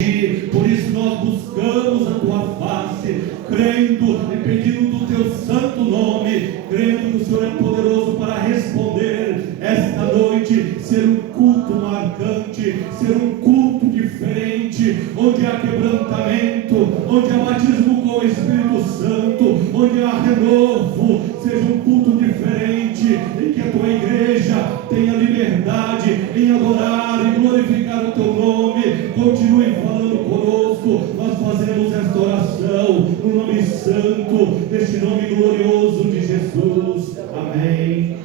Por isso nós buscamos a tua face, crendo e pedindo do teu santo nome, crendo que o Senhor é poderoso para responder esta noite, ser um culto marcante, ser um culto diferente, onde há quebrantamento, onde há batismo com o Espírito Santo, onde há renovo, seja um culto diferente, em que a tua igreja tenha liberdade em adorar e glorificar o teu nome. Continue falando conosco, nós fazemos esta oração no nome santo deste nome glorioso de Jesus. Amém.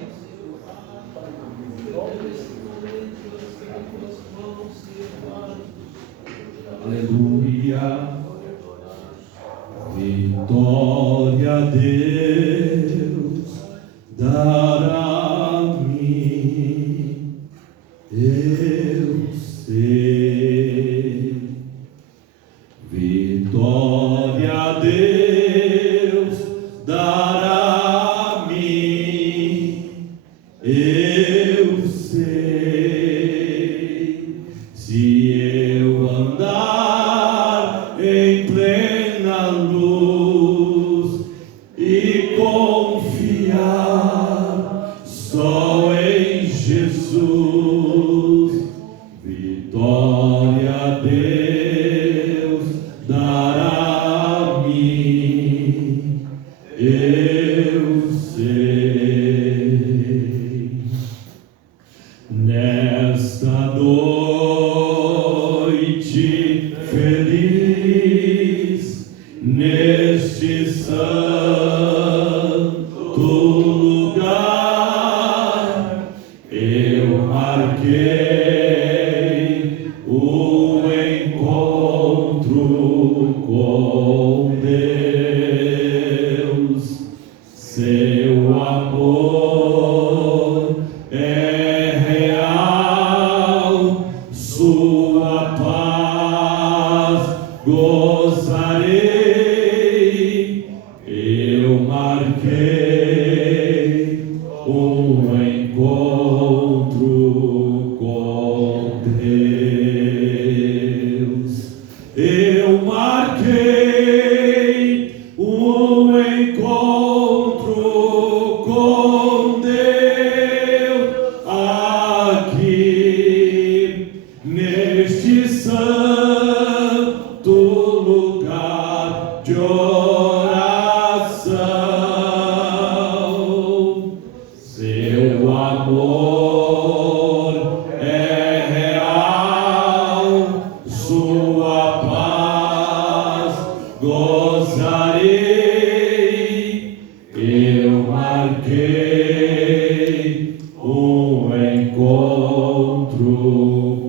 Aleluia. Vitória a Deus dará a mim, eu sei. Vitória a Deus dará a mim, eu sei. Se eu andar em plena luz e confiar só em Jesus, vitória a Deus dará a mim, eu sei. Nesta noite feliz, neste santo lugar, eu marquei o encontro com Deus. Seu amor é real, sua paz gozarei. Eu marquei um encontro com Deus. Eu marquei um encontro com Deus aqui neste santo lugar de oração. Seu amor é real, sua paz gozarei. Eu marquei um encontro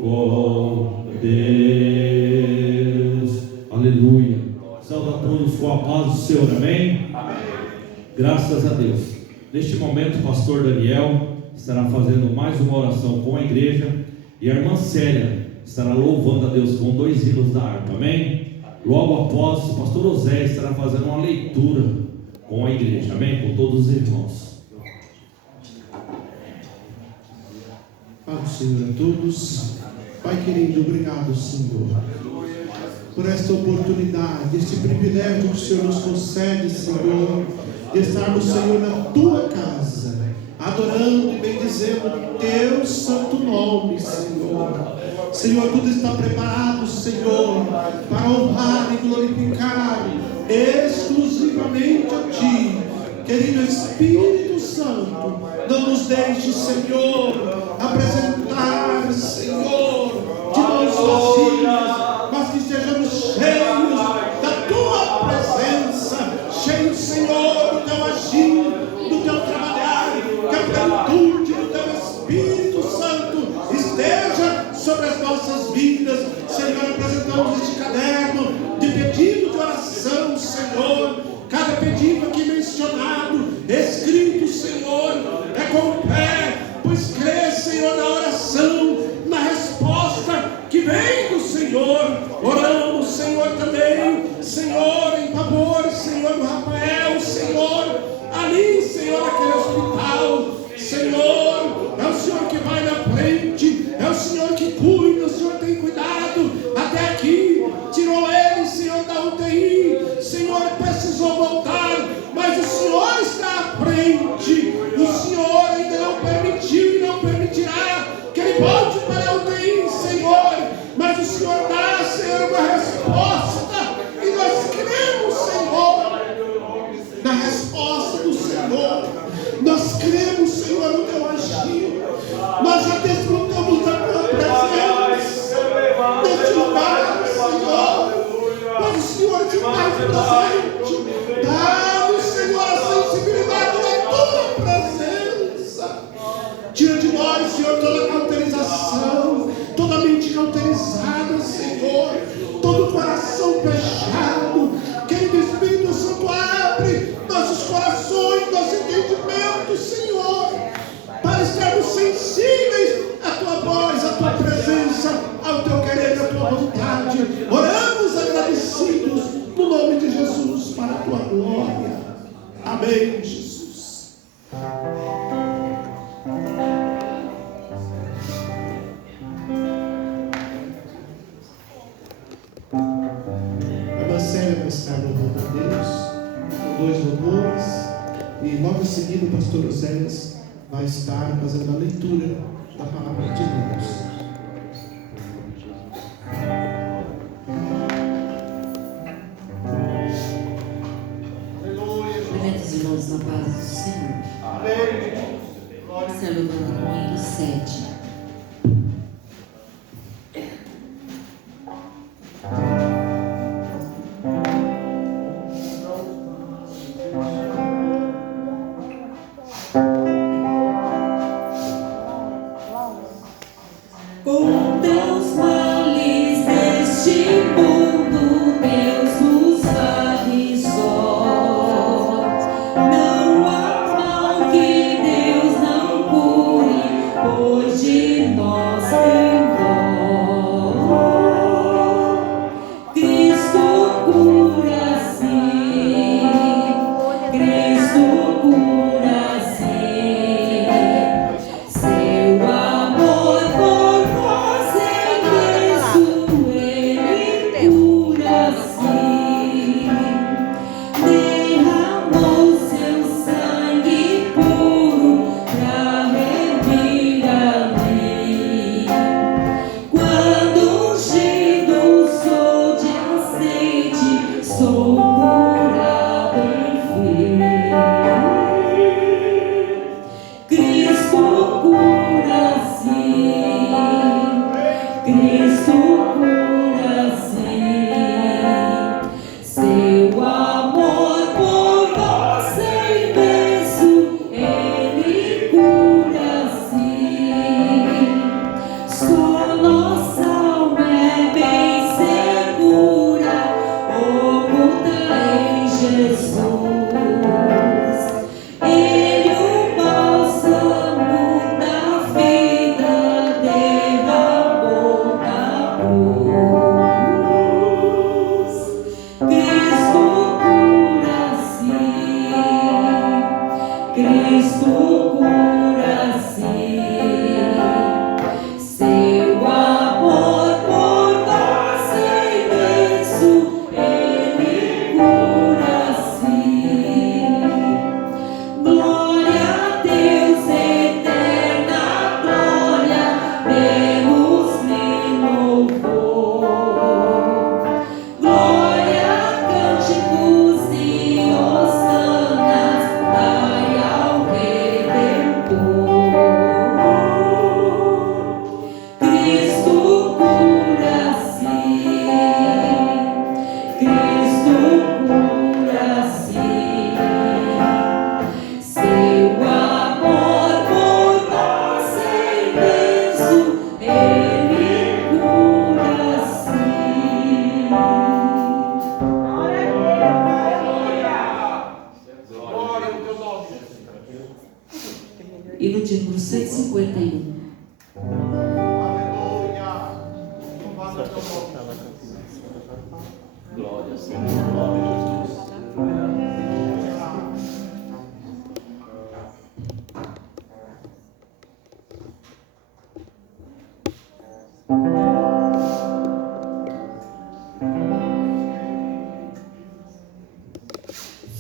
com Deus. Aleluia. Salve a todos com a paz do Senhor. Amém? Amém. Graças a Deus. Neste momento, o pastor Daniel estará fazendo mais uma oração com a igreja e a irmã Célia estará louvando a Deus com 2 hinos da harpa. Amém? Logo após, o pastor Osé estará fazendo uma leitura com a igreja. Amém? Com todos os irmãos. Paz do Senhor a todos. Pai querido, obrigado, Senhor, por esta oportunidade, este privilégio que o Senhor nos concede, Senhor, de estarmos, Senhor, na tua casa, adorando e bendizendo o teu santo nome, Senhor. Senhor, tudo está preparado, Senhor, para honrar e glorificar exclusivamente a Ti. Querido Espírito Santo, não nos deixe, Senhor, apresentar, Senhor, de mãos vazias, mas que estejamos cheios da Tua presença, cheios, Senhor, do Teu agir, do Teu trabalhar, que a plenitude do Teu Espírito Santo esteja sobre as nossas vidas. Senhor, apresentamos este caderno de pedido de oração, Senhor. Cada pedido aqui mencionado, escrito, Senhor, é com fé, pois crê, Senhor, na oração, na resposta que vem do Senhor. Oramos, Senhor, também, Senhor, em favor, Senhor, do Rafael, Senhor, ali, Senhor, naquele hospital. Senhor, é o Senhor que vai na frente, é o Senhor que cuida, o Senhor tem cuidado até aqui. ser uma resposta. E nós cremos, Senhor, na resposta do Senhor. Nós cremos, Senhor, no teu agir. Nós já desfrutamos da tua presença neste lugar, Senhor. Mas o Senhor te faz presente. Dá-nos, Senhor, a sensibilidade da tua presença. Tira de nós, Senhor, toda cauterização, toda mente cauterizada, Senhor, todo coração fechado. Querido Espírito Santo, abre nossos corações, nosso entendimento, Senhor, para estarmos sensíveis à tua voz, à tua presença, ao teu querer, à tua vontade. Oramos agradecidos no nome de Jesus, para a tua glória. Amém, Jesus. A Marcela vai estar louvando a Deus com 2 louvores, e logo em seguida o pastor Oséias vai estar fazendo a leitura da palavra de Deus. Cumprimento os irmãos na paz do Senhor. Está louvando com o hino 7. Com teus males deste mundo, Deus nos varre só. Não há mal que Deus não cure, pois de nós tem dó. Cristo cura sim, Cristo cura sim. Seu amor por nós é imenso, Ele cura sim. Derramou seu sangue puro pra remir a mim. Quando ungido sou de azeite, sou curado enfim. Cristo cura sim, Cristo cura sim. Seu amor por nós é imenso, Ele cura sim. Só nossa alma é bem segura, oculta em Jesus. Ele o bálsamo da vida derramou na cruz. Cristo cura sim, Cristo cura sim. Seu amor por nós é imenso, Ele cura sim. Glória a Deus, eterna glória, demos-lhe louvor. Glória, cânticos e hosanas, dai ao Redentor. Cristo cura sim, Cristo cura sim. Seu amor por nós é imenso, Ele cura sim. Hino de número 151.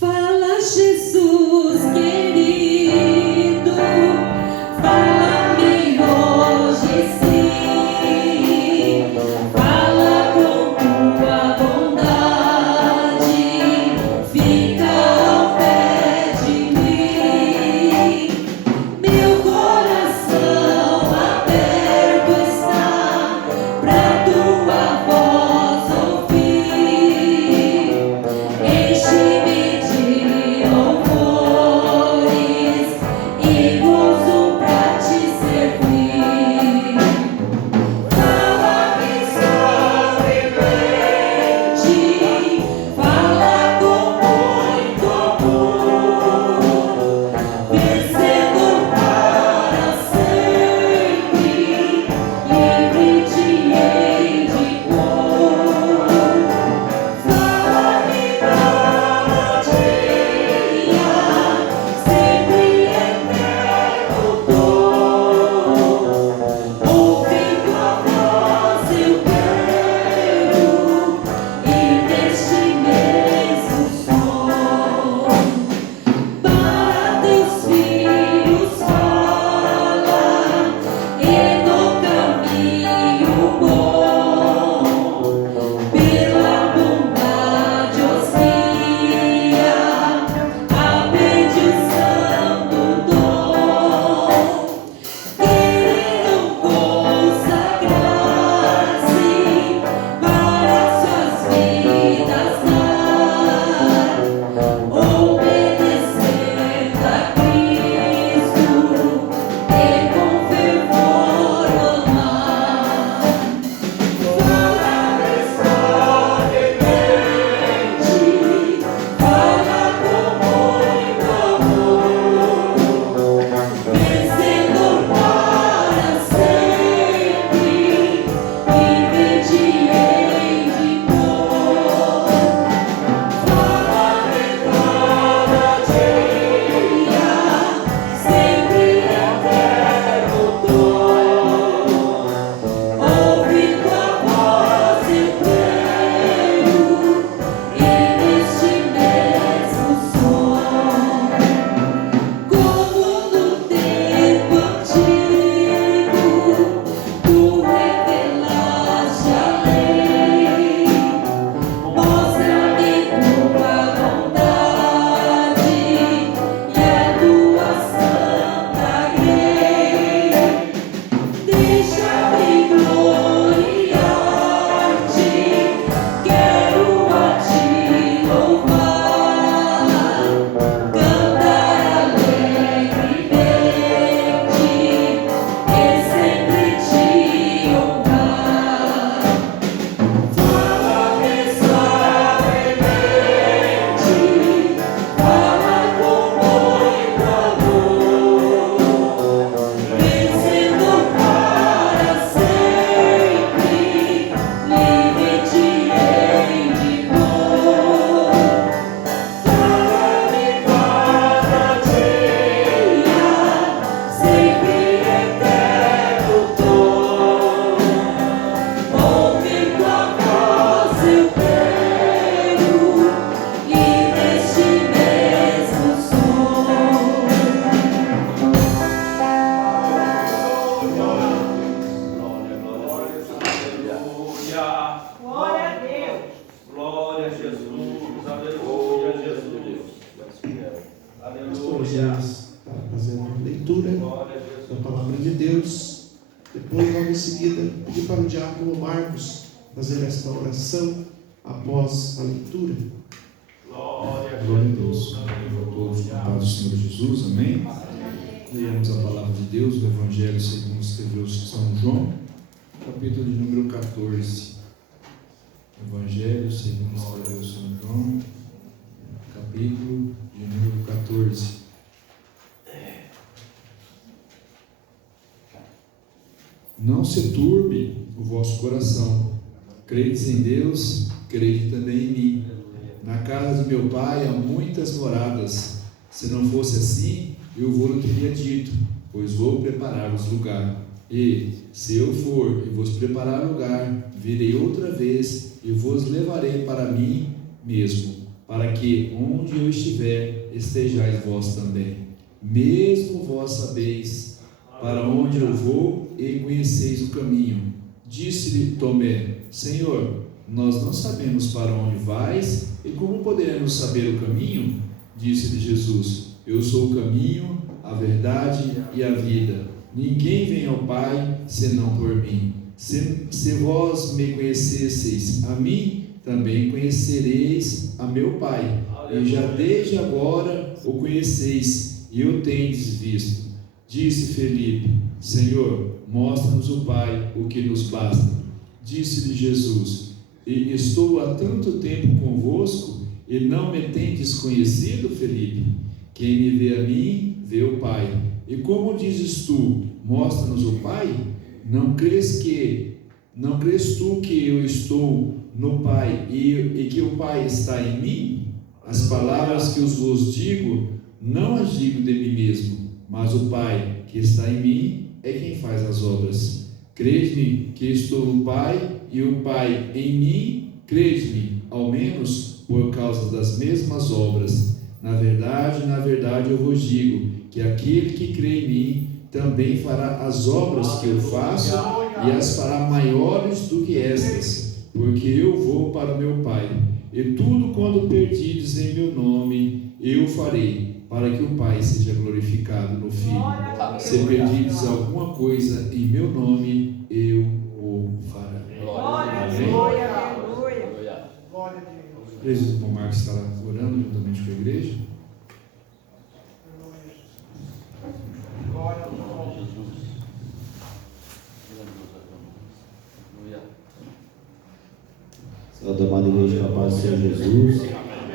Fala, Jesus querido, fala-me hoje sim, fala com Dias para fazer uma leitura da palavra de Deus. Depois, logo em seguida, pedir para o diácono Marcos fazer esta oração após a leitura. Glória a Deus. A todos, na paz do Senhor Jesus, amém? Leamos a palavra de Deus, o Evangelho segundo escreveu São João, capítulo de número 14. Evangelho segundo escreveu São João, capítulo de número 14. Não se turbe o vosso coração. Credes em Deus, crede também em mim. Na casa de meu pai há muitas moradas. Se não fosse assim, eu vou-lhe teria dito, pois vou preparar-vos lugar. E, se eu for e vos preparar lugar, virei outra vez e vos levarei para mim mesmo, para que, onde eu estiver, estejais vós também. Mesmo vós sabeis para onde eu vou e conheceis o caminho. Disse-lhe Tomé: Senhor, nós não sabemos para onde vais e como poderemos saber o caminho? Disse-lhe Jesus: Eu sou o caminho, a verdade e a vida. Ninguém vem ao Pai senão por mim. Se vós me conhecesseis a mim, também conhecereis a meu Pai. E já desde agora o conheceis e o tendes visto. Disse Felipe: Senhor, mostra-nos o Pai, o que nos basta. Disse-lhe Jesus: E estou há tanto tempo convosco e não me tendes conhecido, Felipe? Quem me vê a mim, vê o Pai. E como dizes tu, mostra-nos o Pai? Não crês tu que eu estou no Pai e que o Pai está em mim? As palavras que vos digo, não as digo de mim mesmo, mas o Pai que está em mim é quem faz as obras. Crede-me que estou no Pai e o Pai em mim, crede-me, ao menos por causa das mesmas obras. Na verdade eu vos digo que aquele que crê em mim também fará as obras que eu faço e as fará maiores do que estas, porque eu vou para o meu Pai. E tudo quanto perdides em meu nome, eu farei, para que o Pai seja glorificado no Filho. Se perdides alguma coisa em meu nome, eu o farei. Amém? O irmão Marcos estará orando juntamente com a igreja. Salve, amada igreja, com a paz do Senhor Jesus.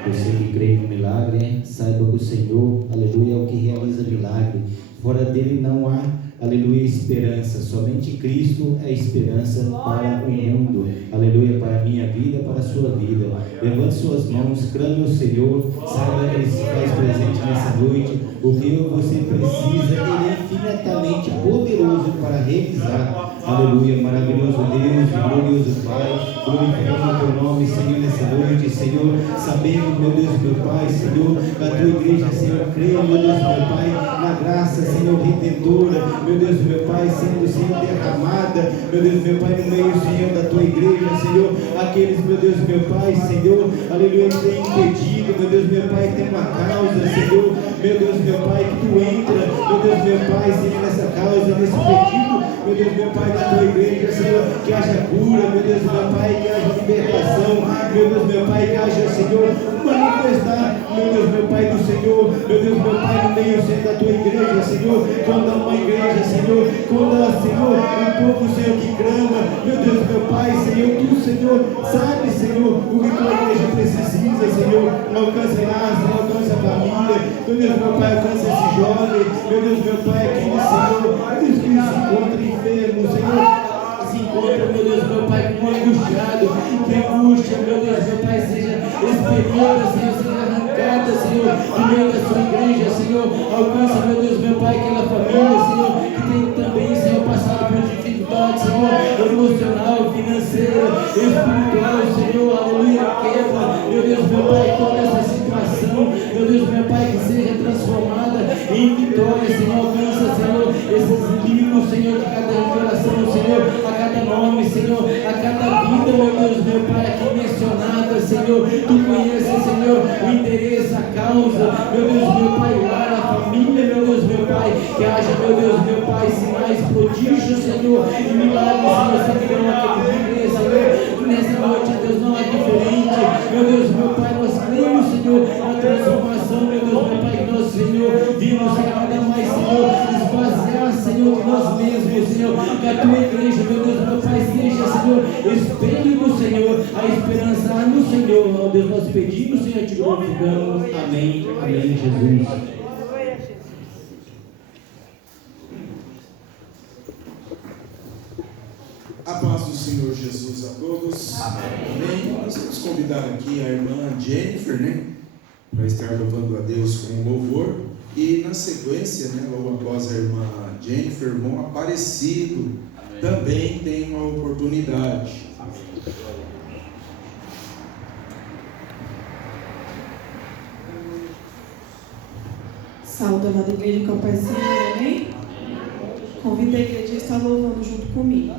Você que crê no milagre, saiba que o Senhor, aleluia, é o que realiza milagre. Fora dele não há, aleluia, esperança. Somente Cristo é esperança para o mundo. Aleluia, para a minha vida, para a sua vida. Levante suas mãos, clame ao Senhor. Saiba que Ele se faz presente nessa noite. O que você precisa, Ele é infinitamente poderoso para realizar. Aleluia, maravilhoso Deus, glorioso Pai, glorificamos o Teu nome, Senhor, nessa noite, Senhor, sabendo, meu Deus, meu Pai, Senhor, da Tua igreja, Senhor, creio, meu Deus, meu Pai, na graça, Senhor, redentora, meu Deus, meu Pai, sendo, Senhor, derramada, meu Deus, meu Pai, no meio, Senhor, da Tua igreja, Senhor, aqueles, meu Deus, meu Pai, Senhor, aleluia, que tem impedido, meu Deus, meu Pai, que tem uma causa, Senhor, meu Deus, meu Pai, que Tu entra, meu Deus, meu Pai, Senhor, nessa causa, nesse pedido, meu Deus, meu Pai, da Tua igreja, Senhor, que haja cura, meu Deus, meu Pai, que haja libertação, meu Deus, meu Pai, que haja, Senhor, manifestar, meu Deus, meu Pai do Senhor, meu Deus, meu Pai, no meio, Senhor, da Tua igreja, Senhor, quando há uma igreja, Senhor, quando há, Senhor, um povo, Senhor, que clama, meu Deus, meu Pai, Senhor, Tu, Senhor, sabe, Senhor, o que Tua igreja precisa, Senhor, alcance lá, Senhor, alcance a família, meu Deus, meu Pai, alcance esse jovem, meu Deus, meu Pai, aquele, Senhor, aqueles que se encontram enfermos, Senhor, se encontra, meu Deus, meu Pai, como angustiado, que a angústia, meu Deus, meu Pai, seja expeliada, Senhor, seja arrancada, Senhor, do meio da sua igreja, Senhor, alcança, meu Deus, meu Pai, aquela família, Senhor, que tem também, Senhor, passado por dificuldades, Senhor, emocional, financeira, espiritual, Senhor, aleluia, quebra, meu Deus, meu Pai, toda essa situação, meu Deus, meu Pai, que seja transformada em vitória, Senhor, alcança, Senhor, esses livros, Senhor, de cada geração, Senhor, a cada nome, Senhor, a cada vida, meu Deus, meu Pai, aqui mencionada, Senhor, Tu conheces, Senhor, o interesse, a causa, meu Deus, meu Pai, o lar, a família, família, meu Deus, meu Pai, que haja, meu Deus, meu Pai, sinais, prodígios, Senhor, e milagres, Senhor, seguirão aquele dia, Senhor, nessa noite, Deus, não é diferente, meu Deus, meu Pai, nós cremos, Senhor, na transformação, meu Deus, meu Pai, que nós, Senhor, vimos a cada mais, Senhor, esvaziar, Senhor, de nós mesmos, Senhor, que a tua igreja, meu Deus, meu Pai, seja, Senhor, espelho do Senhor, a esperança no Senhor, ó Deus, nós pedimos, Senhor, te glorificamos, amém, amém, Jesus. A paz do Senhor Jesus a todos. Amém. Nós vamos convidar aqui a irmã Jennifer, né, para estar louvando a Deus com louvor. E na sequência, né, logo após a irmã Jennifer, irmão Aparecido, também tem uma oportunidade. Saúde, amada igreja, com a paz do Senhor, amém? Convido a igreja a estar louvando junto comigo.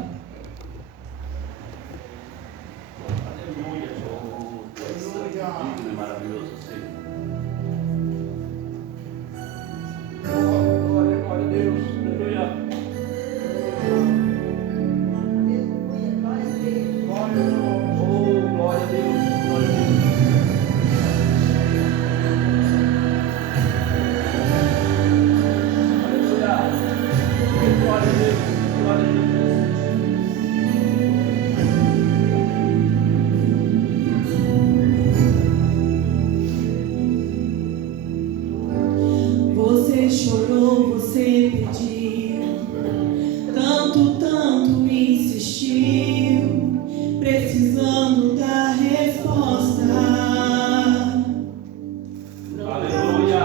Você chorou, você pediu, tanto, tanto insistiu, precisando da resposta. Aleluia.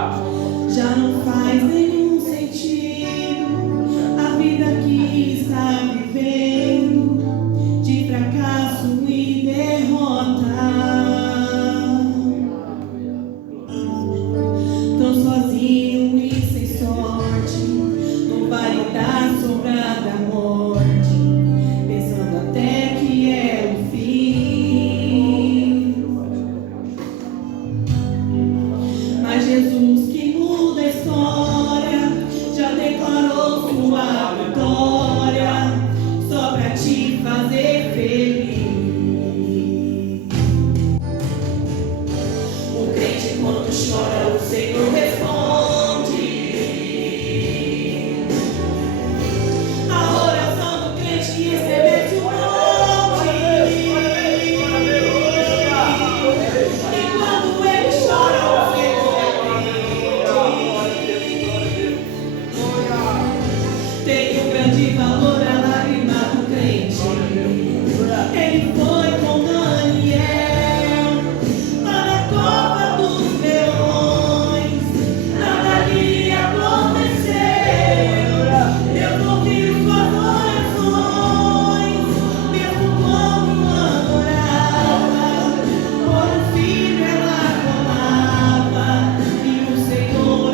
Já não faz nenhum sentido a vida que está vivendo, de fracasso e derrota. Tão sozinho e sem sorte, no vale da sombra da morte, pensando até que é o fim. Mas Jesus, que muda a história, já declarou sua vitória, só pra te fazer feliz. O crente, quando chora, o Senhor responde. A oração do crente estremece o monte. E quando ele chora, o Senhor atende. Tem um grande valor a lágrima do crente. Ele foi com Daniel lá na cova dos leões. Nada lhe aconteceu. Deus ouviu suas orações, mesmo quando adorava. Por um filho ela clamava e o Senhor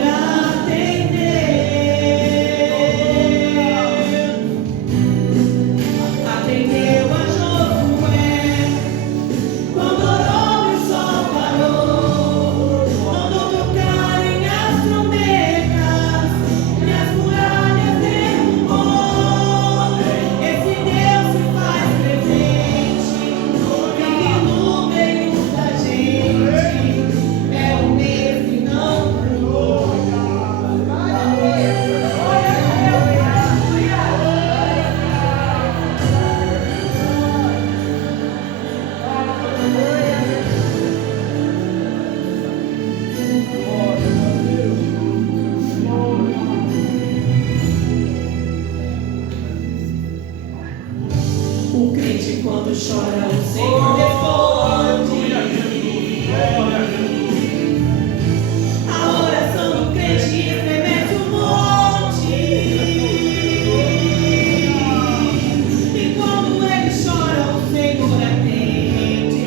atendeu a Josué. Quando orou e o sol parou, mandou tocarem as trombetas e as muralhas derrubou. Esse Deus se faz presente, vive no meio da gente, é o mesmo e não mudou. O crente, quando chora, o Senhor responde. A oração do crente estremece o monte. E quando ele chora, o Senhor atende.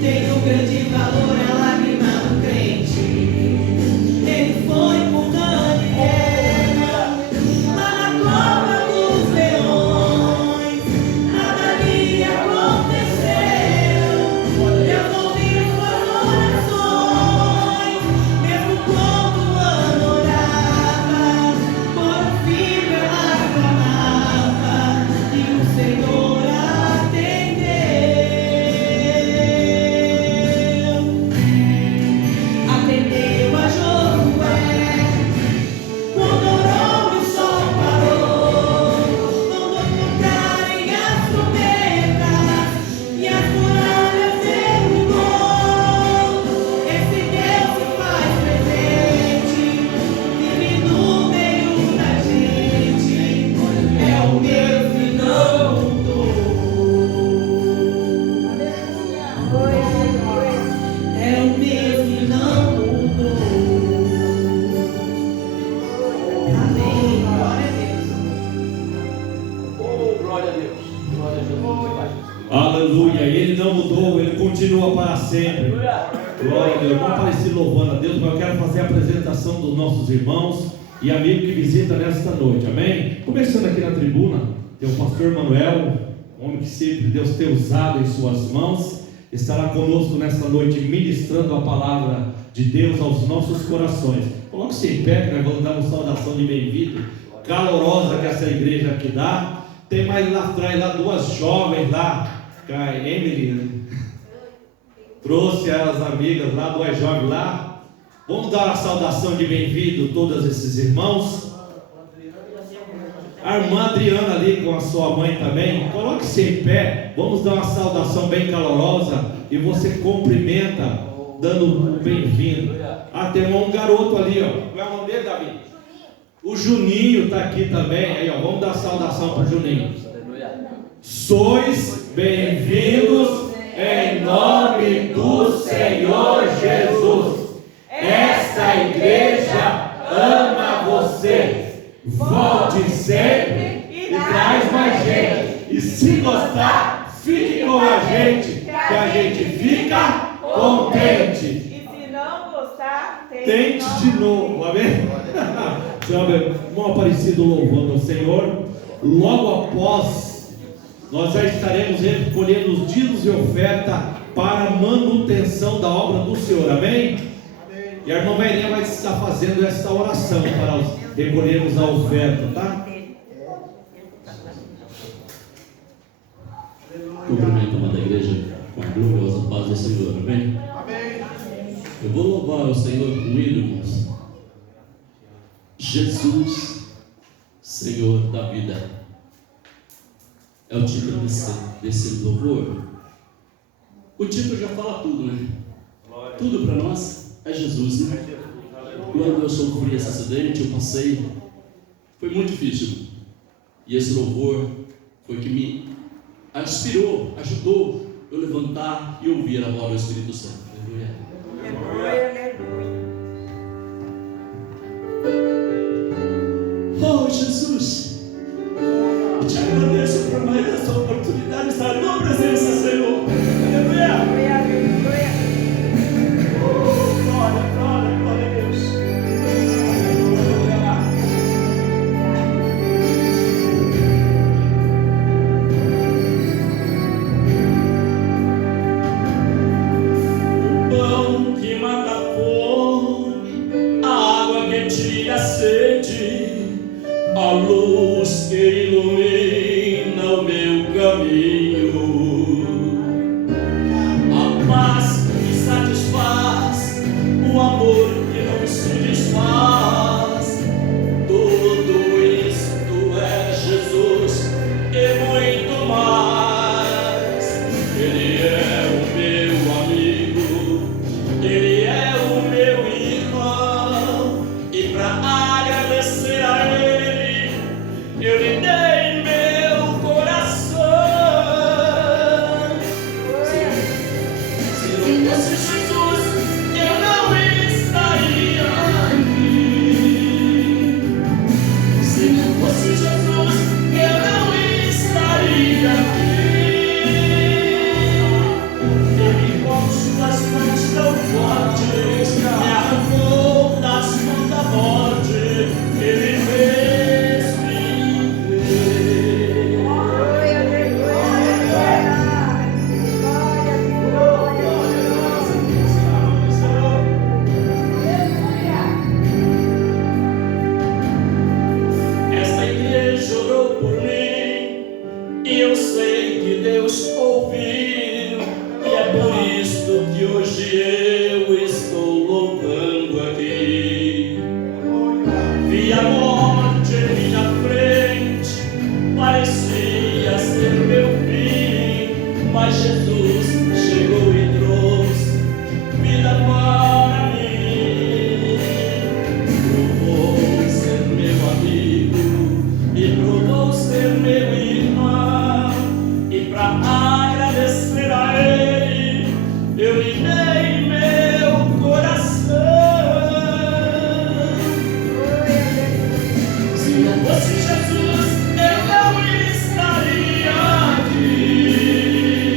Tem um grande valor a lágrima do crente. Ele foi com Daniel lá na cova dos leões. Aleluia. Ele não mudou, ele continua para sempre. Glória a Deus. Vamos aparecer louvando a Deus, mas eu quero fazer a apresentação dos nossos irmãos e amigos que visitam nesta noite. Amém? Começando aqui na tribuna, tem o pastor Manuel, homem que sempre Deus tem usado em suas mãos, estará conosco nesta noite ministrando a palavra de Deus aos nossos corações. Coloque-se em pé, que nós vamos dar uma saudação de bem-vindo calorosa que essa igreja aqui dá. Tem mais lá atrás, lá duas jovens lá, a Emily, né? Trouxe as amigas lá, duas jovens lá. Vamos dar uma saudação de bem-vindo a todos esses irmãos. A irmã Adriana ali com a sua mãe também. Coloque-se em pé. Vamos dar uma saudação bem calorosa. E você cumprimenta, dando um bem-vindo. Ah, tem um garoto ali, ó. Qual é o nome dele, Davi? O Juninho está aqui também. Aí, ó, vamos dar saudação para o Juninho. Sois bem-vindos em nome do Senhor Jesus. Esta igreja ama você. Volte sempre e traz mais gente. E se gostar, fique com a gente, que a gente fica contente. E se não gostar, Tente de novo, amém? Um aparecido louvando ao Senhor. Logo após, nós já estaremos recolhendo os dízimos e oferta para a manutenção da obra do Senhor, amém? E a irmã Maria vai estar fazendo esta oração para recolhermos a oferta, tá? Cumprimento a amada igreja com a gloriosa paz do Senhor, amém? Eu vou louvar o Senhor comigo, irmãos. Jesus, Senhor da vida. É o título desse louvor. O título já fala tudo, né? Tudo para nós é Jesus, né? Quando eu sofri esse acidente, eu passei. Foi muito difícil. E esse louvor foi que me inspirou, ajudou eu levantar e ouvir a voz do Espírito Santo. Aleluia. Oh, Jesus, eu te agradeço por mais essa oportunidade de estar na tua presença, Senhor. Aleluia. Glória, glória, glória a Deus. O pão que mata a fome, a água que tira a sede, a luz que ilumina o meu caminho, a paz que satisfaz, o amor que não se desfaz. Tudo isto é Jesus e muito mais. Ele é o meu amigo, Ele é o meu irmão, e para agradecer a Ele, eu lhe dei meu coração. Se não fosse Jesus, eu não estaria aqui. Se não fosse Jesus, eu não estaria aqui. Ele com suas mãos tão fortes me arrancou das mãos da morte. Ele fez viver. Esta igreja orou por mim e eu sei que Deus ouviu, e é por isso que hoje eu estou louvando aqui. Vi a morte em minha frente, parecia ser meu fim, mas Jesus chegou e trouxe vida para mim. Provou ser meu amigo e provou ser meu irmão, e para agradecer a Ele, eu lhe dei meu coração. Se não fosse Jesus, eu não estaria aqui.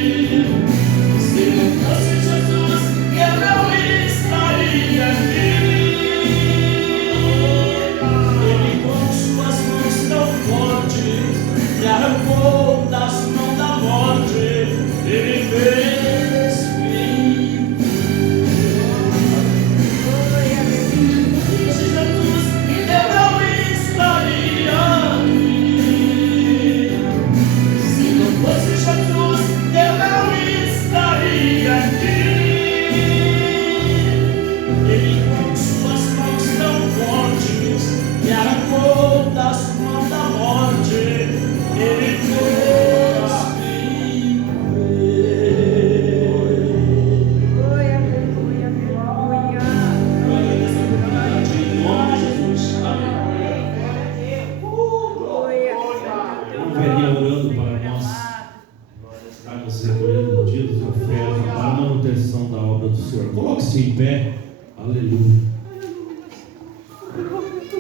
estarmos recolhendo dízimos e ofertas para a manutenção da obra do Senhor. Coloque-se em pé. Aleluia.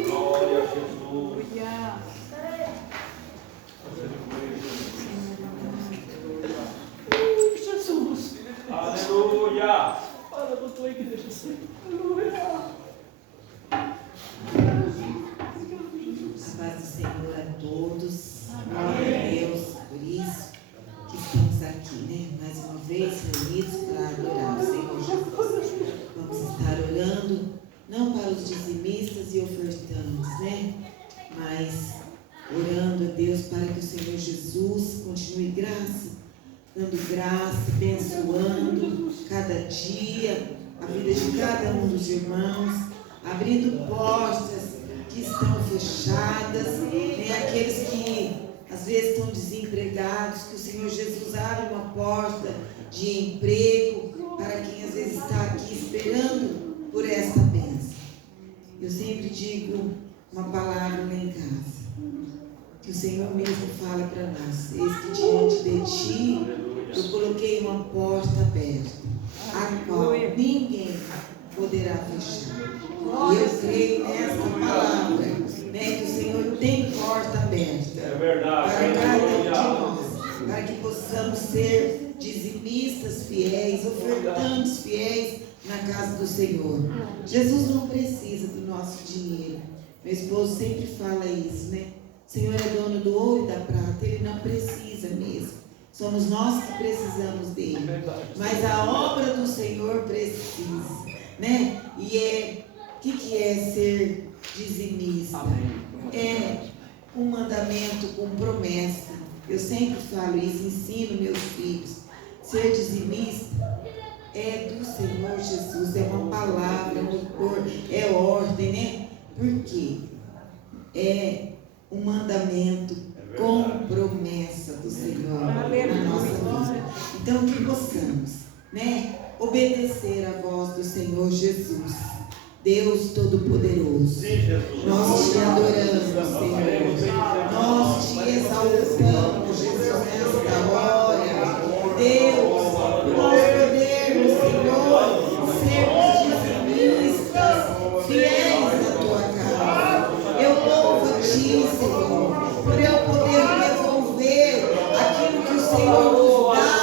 Glória a Jesus. Jesus. Aleluia. Fala da tua igreja, Senhor. A paz do Senhor a todos. Glória a Deus por isso que estamos aqui, né? Mais uma vez reunidos para adorar o Senhor Jesus. Vamos estar orando, não para os dizimistas e ofertantes, né? Mas orando a Deus para que o Senhor Jesus continue dando graça, abençoando cada dia a vida de cada um dos irmãos, abrindo portas que estão fechadas, né? Aqueles que às vezes estão desempregados, que o Senhor Jesus abre uma porta de emprego para quem às vezes está aqui esperando por esta bênção. Eu sempre digo uma palavra lá em casa, que o Senhor mesmo fala para nós: eis que diante de ti eu coloquei uma porta aberta, a qual ninguém poderá fechar. E eu creio nessa palavra, né, que o Senhor tem porta aberta para cada um de nós, para que possamos ser dizimistas fiéis, ofertantes fiéis na casa do Senhor. Jesus não precisa do nosso dinheiro. Meu esposo sempre fala isso, né? O Senhor é dono do ouro e da prata, Ele não precisa mesmo. Somos nós que precisamos dele. Mas a obra do Senhor precisa, né? E o que é ser dizimista? É um mandamento com promessa. Eu sempre falo isso, ensino meus filhos. Ser dizimista é do Senhor Jesus, é uma palavra, é ordem, né? Por quê? É um mandamento com promessa do Senhor na nossa vida. Então que possamos, né, obedecer a voz do Senhor Jesus, Deus Todo-Poderoso. Nós te adoramos, Senhor. Nós te exaltamos, Jesus, nesta hora. Deus, nós podemos, Senhor, sermos dizimistas, fiéis à tua casa. Eu louvo a ti, Senhor, por eu poder devolver aquilo que o Senhor nos dá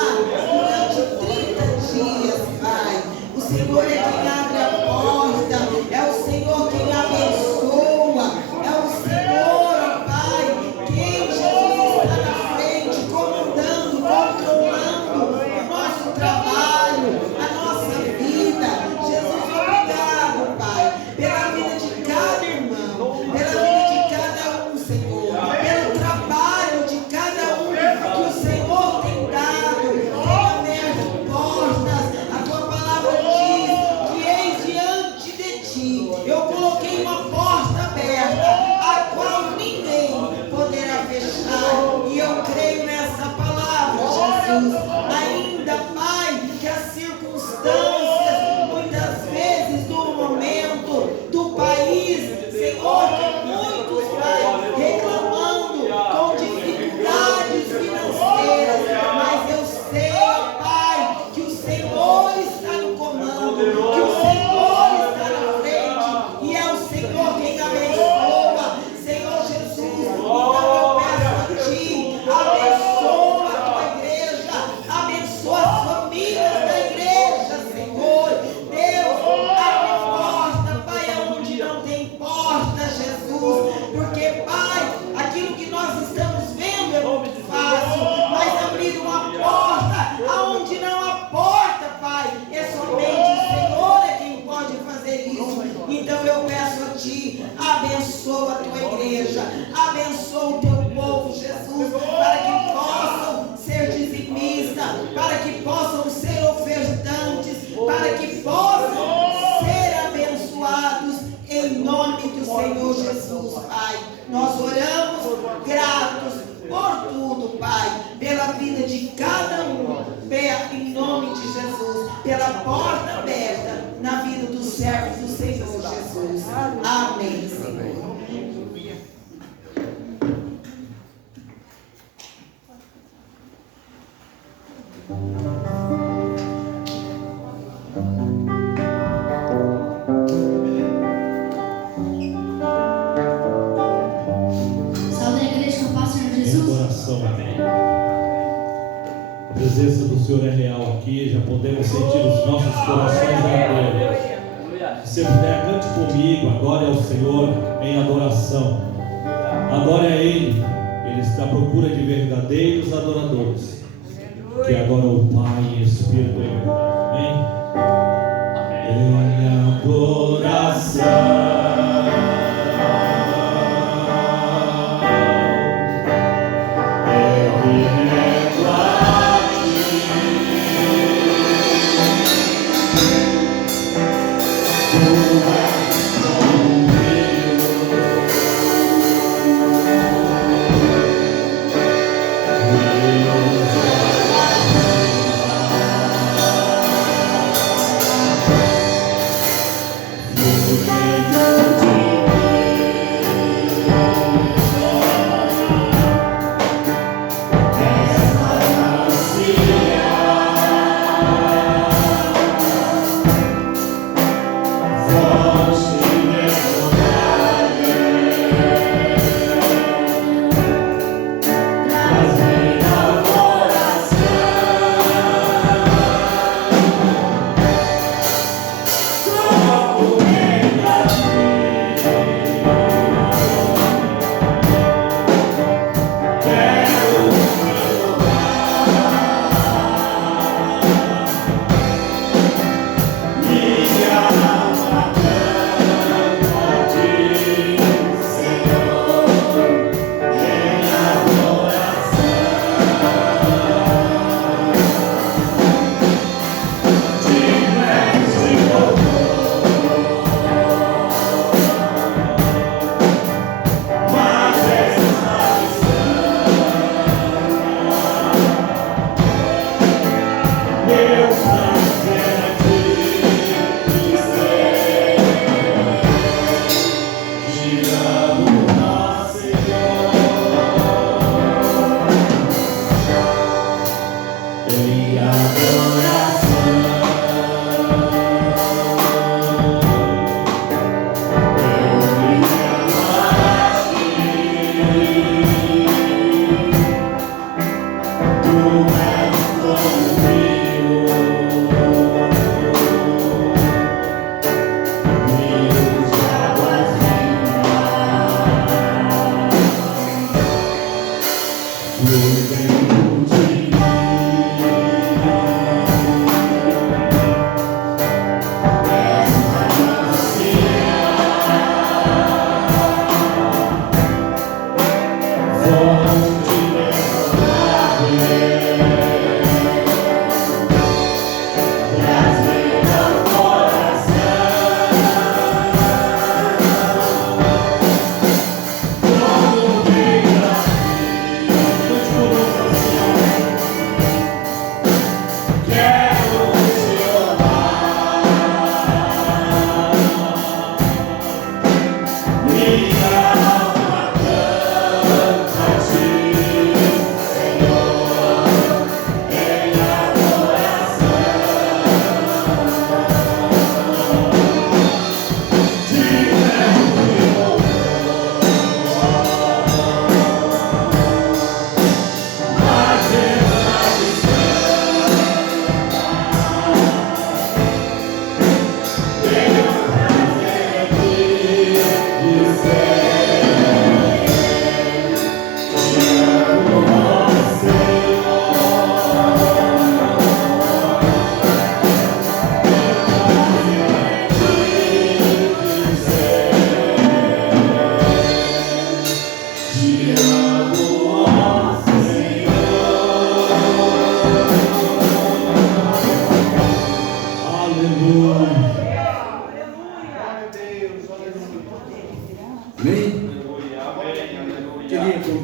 durante 30 dias, Pai. O Senhor é quem abre a porta, é o Senhor quem abençoa, é o Senhor, ó Pai, quem Jesus está na frente, comandando, controlando o nosso trabalho, a nossa vida. Jesus, obrigado, Pai, pela vida de cada irmão, pela vida de cada um, Senhor, pelo trabalho de cada um que o Senhor tem dado, tem aberto portas. A tua palavra diz que eis diante de ti eu coloquei uma porta aberta, a qual ninguém poderá fechar. E eu creio nessa palavra, Jesus. Ainda, Pai, que as circunstâncias, muitas vezes do momento, do país, Senhor, que muitos, Pai, reclamando com dificuldades financeiras, mas eu sei, ó Pai, que o Senhor está no comando, que o Senhor está na frente, e é o Senhor quem abençoa, Senhor Jesus. Então eu peço a Ti, abençoa a Tua igreja, abençoa as famílias da igreja, Senhor. Deus, abre porta, Pai, aonde não tem porta, Jesus, porque, Pai, aquilo que nós estamos vendo é muito fácil, mas abrir uma porta aonde não há porta, Pai, é somente o Senhor é quem pode fazer isso. Então eu peço a Ti, abençoa a Tua igreja, abençoa o Teu povo, Jesus, para que possam ser dizimistas, para que possam ser ofertantes, para que possam ser abençoados em nome do Senhor Jesus, Pai. Nós oramos gratos por tudo, Pai, pela vida de cada um, em nome de Jesus, pela porta aberta na vida dos servos do Senhor Jesus. Amém, Senhor. Saúde a igreja com a paz, Senhor Em Jesus. adoração, amém. A presença do Senhor é real aqui, já podemos sentir os nossos corações ardendo. Se você puder, cante comigo, adore ao Senhor em adoração. Adore a Ele, Ele está à procura de verdadeiros adoradores. Que agora o Pai em Espírito e verdade. Amém? Em adoração.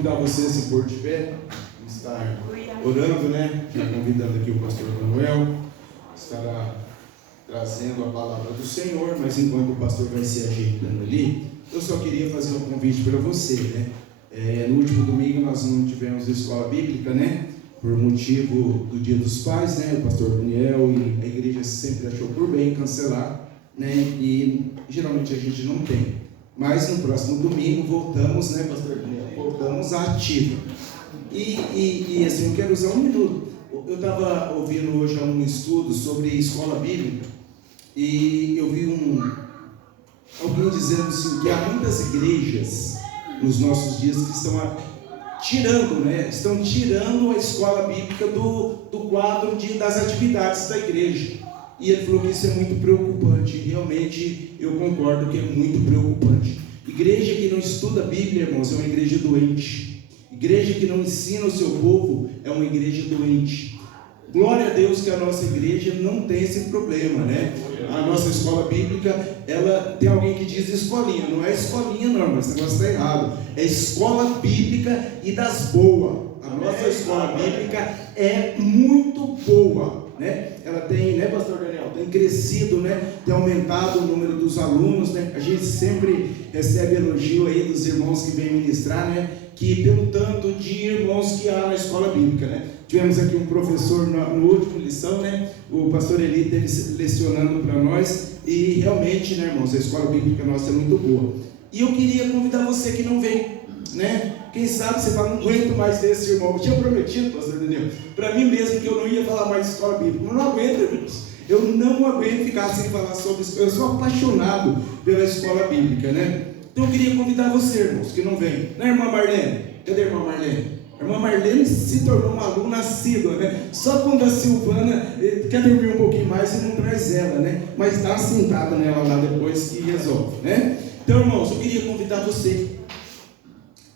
convidar você a se pôr de pé, estar orando, né? Já convidando aqui o pastor Manuel, estará trazendo a palavra do Senhor, mas enquanto o pastor vai se ajeitando ali, eu só queria fazer um convite para você, né? No último domingo nós não tivemos escola bíblica, né? por motivo do Dia dos Pais, né? O pastor Daniel e a igreja sempre achou por bem cancelar, né? E geralmente a gente não tem. Mas no próximo domingo voltamos, né, pastor Daniel? Voltamos à ativa. E assim, eu quero usar um minuto. Eu estava ouvindo hoje um estudo sobre escola bíblica e eu vi alguém dizendo assim, que há muitas igrejas nos nossos dias que estão tirando, né? Estão tirando a escola bíblica do quadro das atividades da igreja. E ele falou que isso é muito preocupante. Realmente eu concordo que é muito preocupante. Igreja que não estuda a Bíblia, irmãos, é uma igreja doente. Igreja que não ensina o seu povo é uma igreja doente. Glória a Deus que a nossa igreja não tem esse problema, né? A nossa escola bíblica, ela tem alguém que diz escolinha. Não é escolinha não, mas esse negócio está errado. É escola bíblica e das boas. A nossa escola bíblica é muito boa, né? Ela tem, né, pastor Daniel? Tem crescido, né? Tem aumentado o número dos alunos, né? A gente sempre recebe elogio aí dos irmãos que vêm ministrar, né? Que pelo tanto de irmãos que há na escola bíblica, né? Tivemos aqui um professor no último lição, né? O pastor Eli esteve lecionando para nós e realmente, né, irmãos, a escola bíblica nossa é muito boa. E eu queria convidar você que não vem, né? Quem sabe você fala, não aguento mais ver esse irmão. Eu tinha prometido, pastor Daniel, para mim mesmo que eu não ia falar mais de escola bíblica. Eu não aguento, irmãos. Eu não aguento ficar sem falar sobre isso. Eu sou apaixonado pela escola bíblica, né? Então eu queria convidar você, irmãos, que não vem. Né, irmã Marlene? Cadê a irmã Marlene? A irmã Marlene se tornou uma aluna assídua, né? Só quando a Silvana quer dormir um pouquinho mais e não traz ela, né? Mas dá uma sentada nela lá depois que resolve, né? Então, irmãos, eu queria convidar você,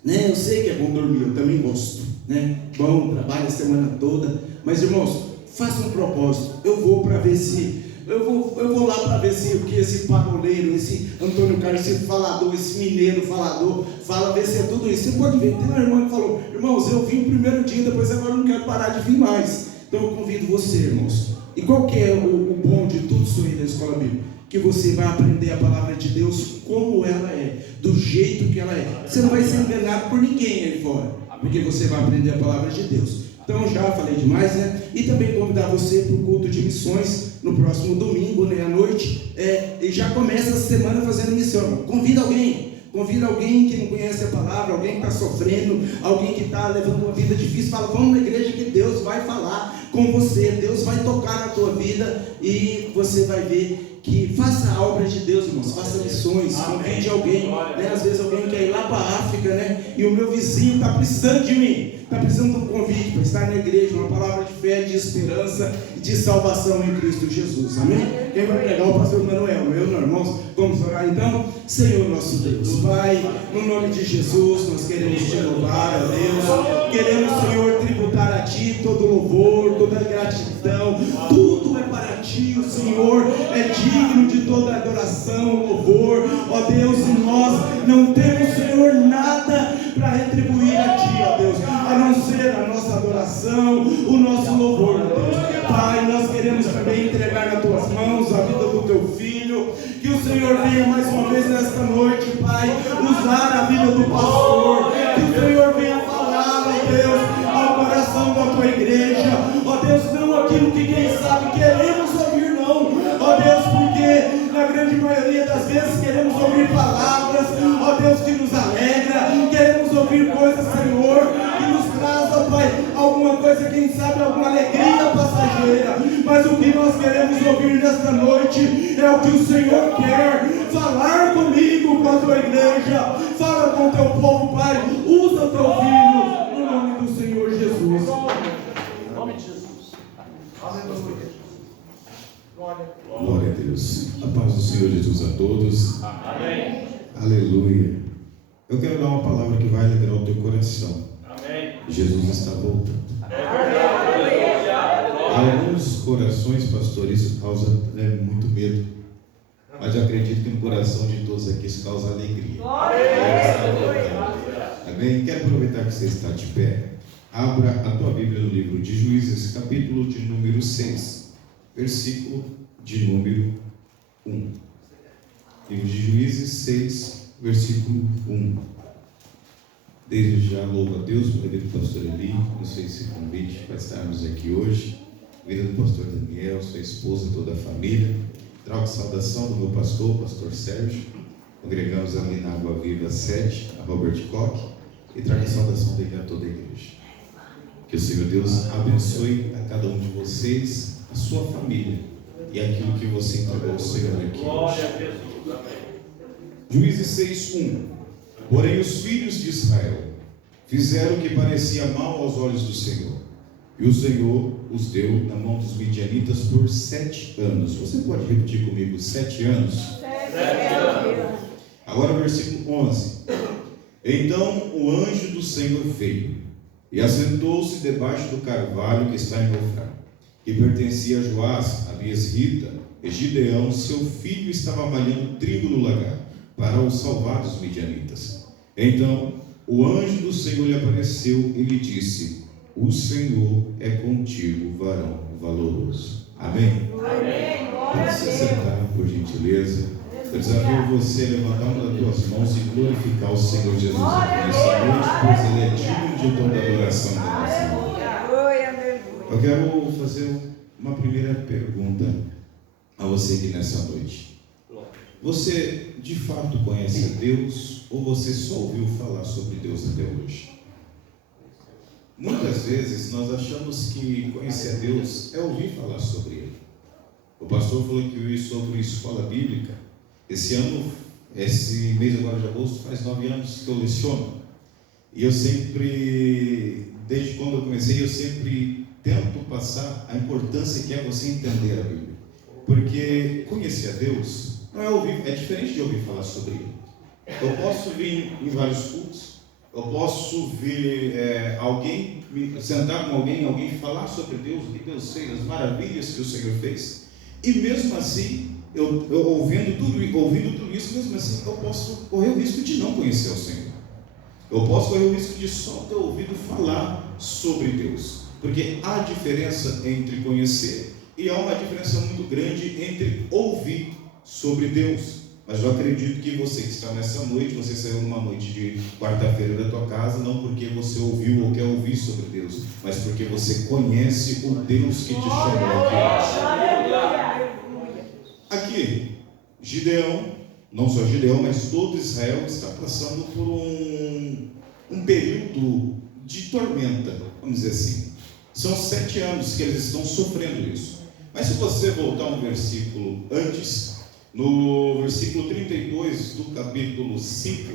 né? Eu sei que é bom dormir, eu também gosto, né? Bom, trabalho a semana toda, mas, irmãos, faça um propósito. Eu vou para ver se... Eu vou lá para ver se esse paroleiro, esse Antônio Carlos, esse falador, esse mineiro falador, fala, ver se é tudo isso. Você pode ver, tem uma irmã que falou, irmãos, eu vim o primeiro dia, depois agora não quero parar de vir mais. Então eu convido você, irmãos. E qual que é o bom de tudo isso aí da escola bíblica? Que você vai aprender a palavra de Deus como ela é, do jeito que ela é. Você não vai ser enganado por ninguém aí fora, porque você vai aprender a palavra de Deus. Então já falei demais, né? E também convidar você para o culto de missões no próximo domingo, né, à noite. E já começa a semana fazendo missão. Convida alguém que não conhece a palavra, alguém que está sofrendo, alguém que está levando uma vida difícil. Fala, vamos na igreja que Deus vai falar com você, Deus vai tocar na tua vida e você vai ver que faça a obra de Deus, irmãos, faça missões, convide alguém, né? Às vezes alguém quer ir lá para a África, né? E o meu vizinho está precisando de mim, está precisando de um convite para estar na igreja, uma palavra de fé, de esperança e de salvação em Cristo Jesus, amém? Quem vai pregar? O pastor Manuel, não, irmãos, vamos orar então? Senhor nosso Deus, Pai, no nome de Jesus, nós queremos te louvar, a Deus, queremos, Senhor, tributar a Ti todo louvor, toda gratidão, tudo é para Ti, o Senhor é digno de toda adoração, louvor, ó Deus, e nós não temos, Senhor, nada para retribuir a Ti, ó Deus, a não ser a nossa adoração, o nosso louvor, ó Deus. Pai, nós queremos também entregar nas Tuas mãos a vida do Teu Filho, que o Senhor venha mais uma vez nesta noite, Pai, usar a vida do pastor, que o Senhor venha falar, ó Deus, ao coração da Tua igreja, ó Deus, não aquilo que quem sabe queremos ouvir, não, ó Deus, porque na grande maioria das vezes queremos ouvir palavras, ó Deus, que nos alegra, queremos ouvir coisas, Senhor, que nos traz, ó Pai, alguma coisa, quem sabe, alguma alegria passageira, mas o que nós queremos ouvir nesta noite é o que o Senhor quer, falar comigo, com a Tua igreja, fala com o Teu povo, Pai, usa o Teu Filho, no nome do Senhor Jesus. Em nome de Jesus. Aleluia. Glória a Deus. A paz do Senhor Jesus a todos. Amém. Aleluia. Eu quero dar uma palavra que vai alegrar o teu coração. Amém. Jesus está voltando. É verdade. Alguns corações, pastor, isso causa muito medo. Mas eu acredito que no coração de todos aqui isso causa alegria. Amém? Quero aproveitar que você está de pé. Abra a tua Bíblia no livro de Juízes, capítulo de número 6, versículo de número 1. Livro de Juízes 6, versículo 1. Desde já louvo a Deus pela vida do pastor Eli, nos fez esse convite para estarmos aqui hoje. A vida do pastor Daniel, sua esposa, toda a família. Trago a saudação do meu pastor, o pastor Sérgio. Congregamos ali na Água Viva 7, a Robert Koch. E trago a saudação dele a toda a igreja. Que o Senhor Deus abençoe a cada um de vocês, a sua família e aquilo que você entregou ao Senhor aqui Glória hoje. a Jesus. Amém. Juízes 6:1. Porém os filhos de Israel fizeram o que parecia mal aos olhos do Senhor, e o Senhor os deu na mão dos midianitas por 7 anos. Você pode repetir comigo? 7 anos? 7 anos. Agora o versículo 11. Então o anjo do Senhor veio e assentou-se debaixo do carvalho que está em Ofrá, que pertencia a Joás, a Biesrita, e Gideão, seu filho, estava malhando trigo no lagar, para o salvar dos midianitas. Então o anjo do Senhor lhe apareceu e lhe disse: o Senhor é contigo, varão valoroso. Amém? Amém. Glória a Pode se Deus. sentar, por gentileza. Eu desafio você a levantar uma das tuas mãos e glorificar o Senhor Jesus aqui nessa noite, pois Ele é digno de toda adoração da nossa vida. Aleluia. Aleluia. Eu quero fazer uma primeira pergunta a você aqui nessa noite. Você de fato conhece a Deus ou você só ouviu falar sobre Deus até hoje? Muitas vezes nós achamos que conhecer a Deus é ouvir falar sobre Ele. O pastor falou que sobre escola bíblica. Esse mês agora de agosto, faz 9 anos que eu leciono. E eu sempre, desde quando eu comecei, eu sempre tento passar a importância que é você entender a Bíblia. Porque conhecer a Deus não é ouvir, é diferente de ouvir falar sobre Ele. Eu posso vir em vários cultos, eu posso ver sentar com alguém falar sobre Deus, o que Deus fez, as maravilhas que o Senhor fez. E mesmo assim, eu ouvindo tudo isso, mesmo assim, eu posso correr o risco de não conhecer o Senhor. Eu posso correr o risco de só ter ouvido falar sobre Deus. Porque há diferença entre conhecer e há uma diferença muito grande entre ouvir sobre Deus. Mas eu acredito que você que está nessa noite, você saiu numa noite de quarta-feira da tua casa, não porque você ouviu ou quer ouvir sobre Deus, mas porque você conhece o Deus que te chamou aqui. Aqui, Gideão, não só Gideão, mas todo Israel está passando por um período de tormenta, vamos dizer assim. São 7 anos que eles estão sofrendo isso. Mas se você voltar um versículo antes, no versículo 32 do capítulo 5,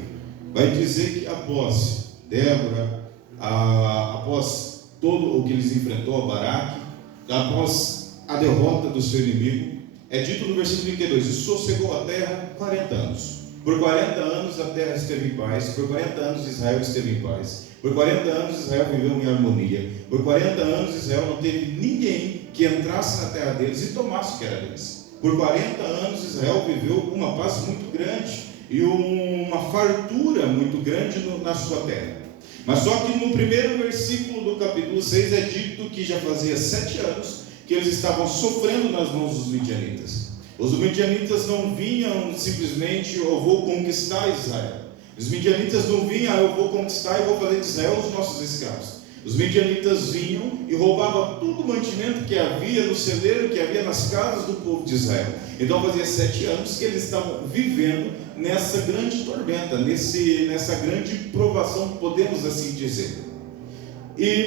vai dizer que após Débora, após todo o que eles enfrentou, a Baraque, após a derrota do seu inimigo, é dito no versículo 32, e sossegou a terra 40 anos. Por 40 anos a terra esteve em paz, por 40 anos Israel esteve em paz, por 40 anos Israel viveu em harmonia, por 40 anos Israel não teve ninguém que entrasse na terra deles e tomasse o que era deles. Por 40 anos Israel viveu uma paz muito grande e uma fartura muito grande na sua terra. Mas só que no primeiro versículo do capítulo 6 é dito que já fazia 7 anos que eles estavam sofrendo nas mãos dos midianitas. Os midianitas não vinham simplesmente: eu vou conquistar Israel. Os midianitas não vinham: eu vou conquistar e vou fazer de Israel os nossos escravos. Os midianitas vinham e roubavam todo o mantimento que havia no celeiro, que havia nas casas do povo de Israel. Então fazia 7 anos que eles estavam vivendo nessa grande tormenta, nessa grande provação, podemos assim dizer.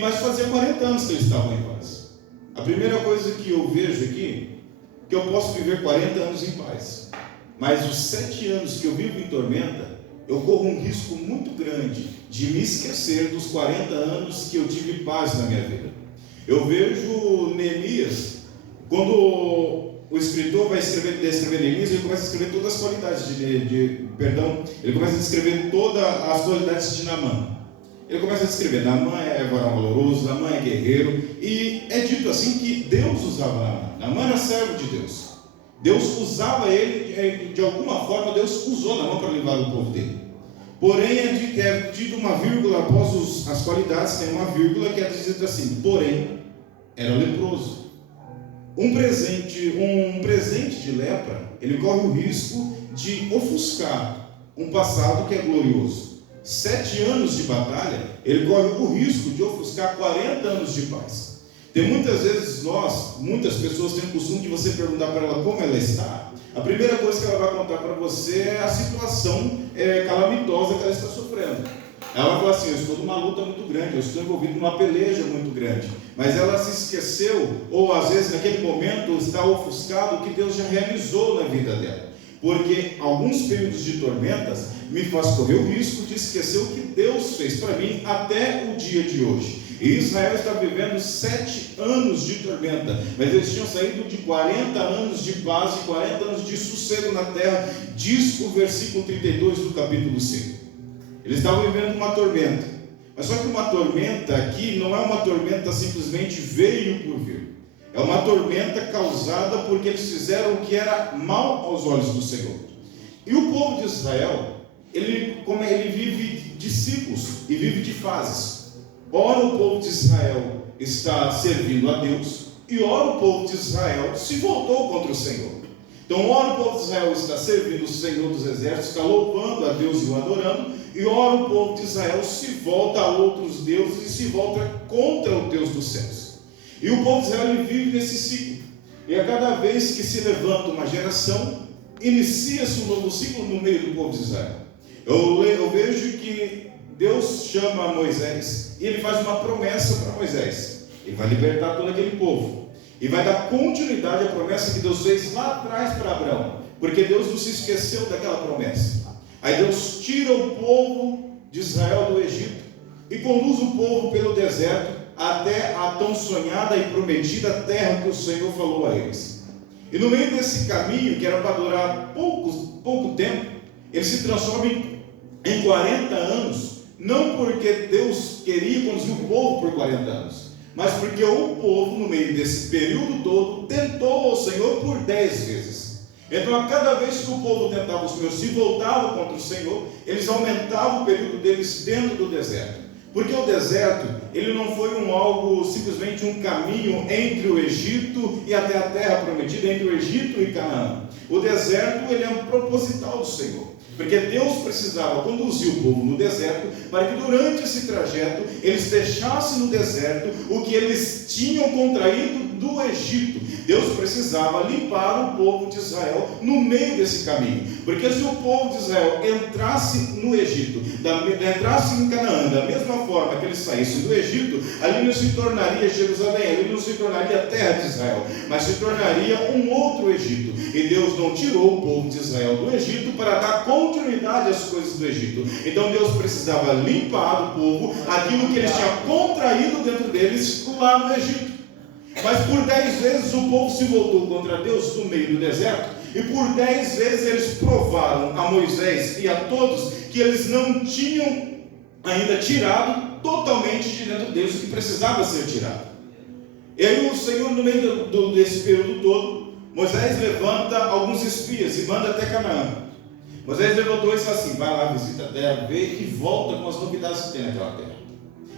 Mas fazia 40 anos que eles estavam em paz. A primeira coisa que eu vejo aqui, que eu posso viver 40 anos em paz, mas os 7 anos que eu vivo em tormenta, eu corro um risco muito grande de me esquecer dos 40 anos que eu tive paz na minha vida. Eu vejo Neemias, quando o escritor vai descrever Neemias, ele começa a escrever todas as qualidades ele começa a descrever todas as qualidades de Naamã. Ele começa a descrever: Naamã é varão valoroso, Naamã é guerreiro, e é dito assim que Deus usava Naamã. Naamã era servo de Deus. Deus usava ele, de alguma forma Deus usou Naamã para levar o povo dele. Porém é dito uma vírgula após as qualidades, tem uma vírgula que é dito assim: porém era leproso. Um presente de lepra, ele corre o risco de ofuscar um passado que é glorioso. 7 anos de batalha, ele corre o risco de ofuscar 40 anos de paz. Tem muitas vezes muitas pessoas têm o costume de você perguntar para ela como ela está. A primeira coisa que ela vai contar para você é a situação calamitosa que ela está sofrendo. Ela vai falar assim: eu estou numa luta muito grande, eu estou envolvido numa peleja muito grande. Mas ela se esqueceu, ou às vezes naquele momento está ofuscado o que Deus já realizou na vida dela. Porque alguns períodos de tormentas me faz correr o risco de esquecer o que Deus fez para mim até o dia de hoje. E Israel está vivendo 7 anos de tormenta, mas eles tinham saído de 40 anos de paz e 40 anos de sossego na terra, diz o versículo 32 do capítulo 5. Eles estavam vivendo uma tormenta, mas só que uma tormenta aqui não é uma tormenta simplesmente veio por vir. É uma tormenta causada porque eles fizeram o que era mal aos olhos do Senhor. E o povo de Israel, ele vive de ciclos e vive de fases. Ora o povo de Israel está servindo a Deus, e ora o povo de Israel se voltou contra o Senhor. Então ora o povo de Israel está servindo o Senhor dos Exércitos, está louvando a Deus e o adorando, e ora o povo de Israel se volta a outros deuses e se volta contra o Deus dos céus. E o povo de Israel ele vive nesse ciclo. E a cada vez que se levanta uma geração, inicia-se um novo ciclo no meio do povo de Israel. Eu vejo que Deus chama Moisés e ele faz uma promessa para Moisés. Ele vai libertar todo aquele povo e vai dar continuidade à promessa que Deus fez lá atrás para Abraão, porque Deus não se esqueceu daquela promessa. Aí Deus tira o povo de Israel do Egito e conduz o povo pelo deserto até a tão sonhada e prometida terra que o Senhor falou a eles. E no meio desse caminho, que era para durar pouco tempo, ele se transforma em 40 anos, não porque Deus queria conduzir o povo por 40 anos, mas porque o povo, no meio desse período todo, tentou ao Senhor por 10 vezes. Então, a cada vez que o povo tentava o Senhor, se voltava contra o Senhor, eles aumentavam o período deles dentro do deserto. Porque o deserto, ele não foi simplesmente um caminho entre o Egito e até a terra prometida, entre o Egito e Canaã. O deserto, ele é um proposital do Senhor. Porque Deus precisava conduzir o povo no deserto, para que durante esse trajeto, eles deixassem no deserto o que eles tinham contraído do Egito. Deus precisava limpar o povo de Israel no meio desse caminho. Porque se o povo de Israel entrasse no Egito, entrasse em Canaã, da mesma forma que eles saíssem do Egito, ali não se tornaria Jerusalém, ali não se tornaria a terra de Israel, mas se tornaria um outro Egito. E Deus não tirou o povo de Israel do Egito para dar continuidade às coisas do Egito. Então Deus precisava limpar do povo aquilo que eles tinham contraído dentro deles lá no Egito. Mas por 10 vezes o povo se voltou contra Deus no meio do deserto, e por 10 vezes eles provaram a Moisés e a todos que eles não tinham ainda tirado totalmente de dentro deles o que precisava ser tirado. E aí o Senhor, no meio desse período todo, Moisés levanta alguns espias e manda até Canaã. Moisés levantou e disse assim: vai lá, visita a terra, vê e volta com as novidades que tem naquela terra.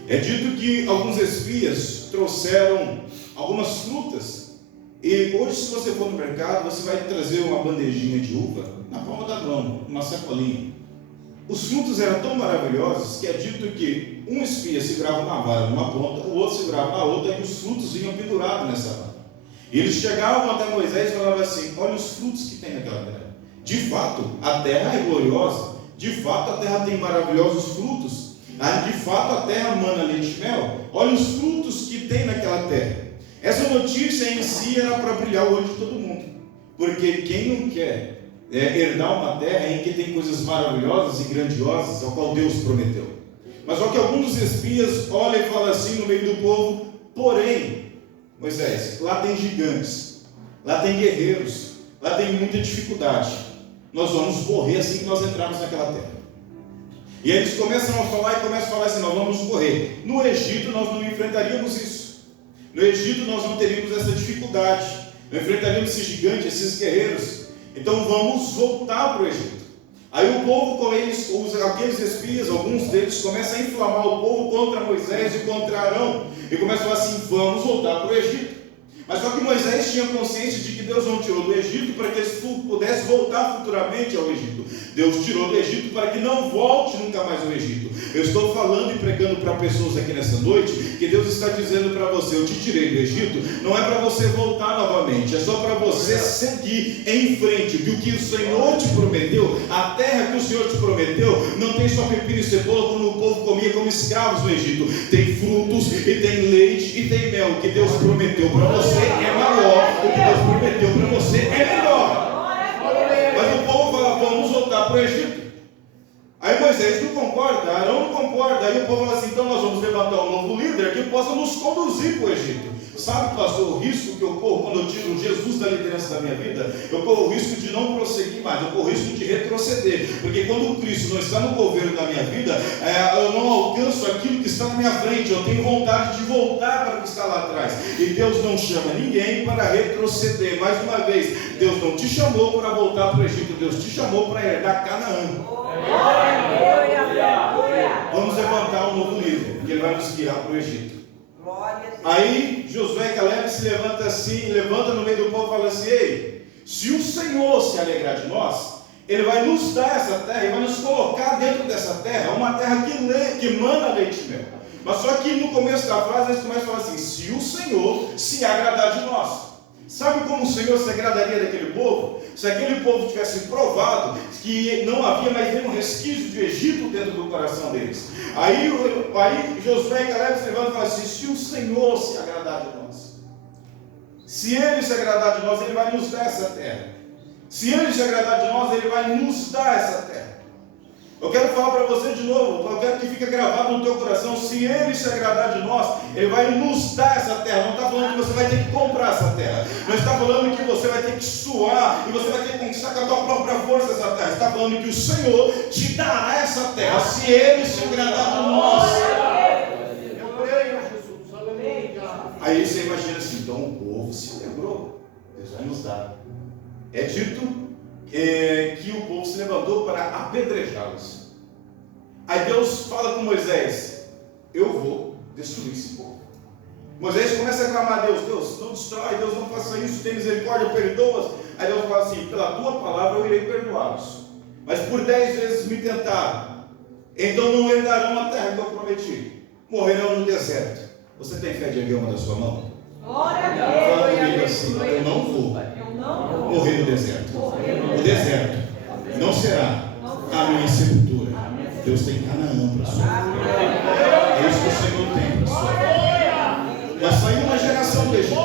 É dito que alguns espias trouxeram algumas frutas, e hoje, se você for no mercado, você vai trazer uma bandejinha de uva na palma da mão, uma sacolinha. Os frutos eram tão maravilhosos que é dito que um espia segurava uma vara numa ponta, o outro segurava na outra, e os frutos vinham pendurados nessa vara. E eles chegavam até Moisés e falavam assim: olha os frutos que tem naquela terra. De fato, a terra é gloriosa, de fato a terra tem maravilhosos frutos, de fato a terra mana leite e mel. Olha os frutos que tem naquela terra. Essa notícia em si era para brilhar o olho de todo mundo, porque quem não quer herdar uma terra em que tem coisas maravilhosas e grandiosas, ao qual Deus prometeu? Mas só que alguns espias olham e falam assim no meio do povo: porém, Moisés, lá tem gigantes, lá tem guerreiros, lá tem muita dificuldade, nós vamos morrer assim que nós entrarmos naquela terra. E aí eles começam a falar assim: nós vamos morrer. No Egito nós não enfrentaríamos isso. No Egito nós não teríamos essa dificuldade, não enfrentaríamos esses gigantes, esses guerreiros. Então vamos voltar para o Egito. Aí o povo, com aqueles espias, alguns deles começam a inflamar o povo contra Moisés e contra Arão, e começam a falar assim: vamos voltar para o Egito. Mas só que Moisés tinham consciência de que Deus não tirou do Egito para que eles pudessem voltar futuramente ao Egito. Deus tirou do Egito para que não volte nunca mais ao Egito. Eu estou falando e pregando para pessoas aqui nessa noite que Deus está dizendo para você: eu te tirei do Egito, não é para você voltar novamente, é só para você seguir em frente. Que o que o Senhor te prometeu, a terra que o Senhor te prometeu, não tem só pepino e cebola como o povo comia como escravos no Egito. Tem frutos e tem leite e tem mel. O que Deus prometeu para você é maior, o que Deus prometeu para você é melhor. Mas o povo fala: vamos voltar para o Egito. Aí Moisés não concorda, Arão não concorda. Aí o povo fala assim: então nós vamos levantar um novo líder que possa nos conduzir para o Egito. Sabe, pastor, o risco que eu corro quando eu tiro Jesus da liderança da minha vida? Eu corro o risco de não prosseguir mais, eu corro o risco de retroceder. Porque quando o Cristo não está no governo da minha vida, eu não alcanço aquilo que está na minha frente. Eu tenho vontade de voltar para o que está lá atrás. E Deus não chama ninguém para retroceder. Mais uma vez, Deus não te chamou para voltar para o Egito, Deus te chamou para herdar Canaã. Vamos levantar um novo líder, porque ele vai nos guiar para o Egito. Aí Josué e Caleb se levanta assim, levanta no meio do povo e fala assim: ei, se o Senhor se alegrar de nós, Ele vai nos dar essa terra, Ele vai nos colocar dentro dessa terra, uma terra que manda leite e mel. Mas só que no começo da frase eles começam a falar assim: se o Senhor se agradar de nós. Sabe como o Senhor se agradaria daquele povo? Se aquele povo tivesse provado que não havia mais nenhum resquício de Egito dentro do coração deles. Aí Josué e Caleb se levantam e falam assim: se o Senhor se agradar de nós, se Ele se agradar de nós, Ele vai nos dar essa terra. Se Ele se agradar de nós, Ele vai nos dar essa terra. Eu quero falar para você de novo, eu quero que fique gravado no teu coração: se Ele se agradar de nós, Ele vai nos dar essa terra. Não está falando que você vai ter que comprar essa terra, não está falando que você vai ter que suar e você vai ter que conquistar com a tua própria força essa terra. Está falando que o Senhor te dará essa terra, se Ele se agradar de nós. Aí você imagina assim: então o povo se lembrou, Deus vai nos dar. É dito que o povo se levantou para apedrejá-los. Aí Deus fala com Moisés: eu vou destruir esse povo. Moisés começa a clamar a Deus: Deus, não destrói, Deus, não faça isso, tem misericórdia, perdoa-os. Aí Deus fala assim: pela tua palavra eu irei perdoá-los, mas por 10 vezes me tentaram, então não herdarão a terra que eu prometi, morrerão no deserto. Você tem fé de erguer uma da sua mão? Fala comigo assim: eu não vou morrer no deserto. O deserto não será a minha sepultura. Deus tem Canaã para a sua vida. É isso que o Senhor tem para a sua vida. Vai sair uma geração do Egito.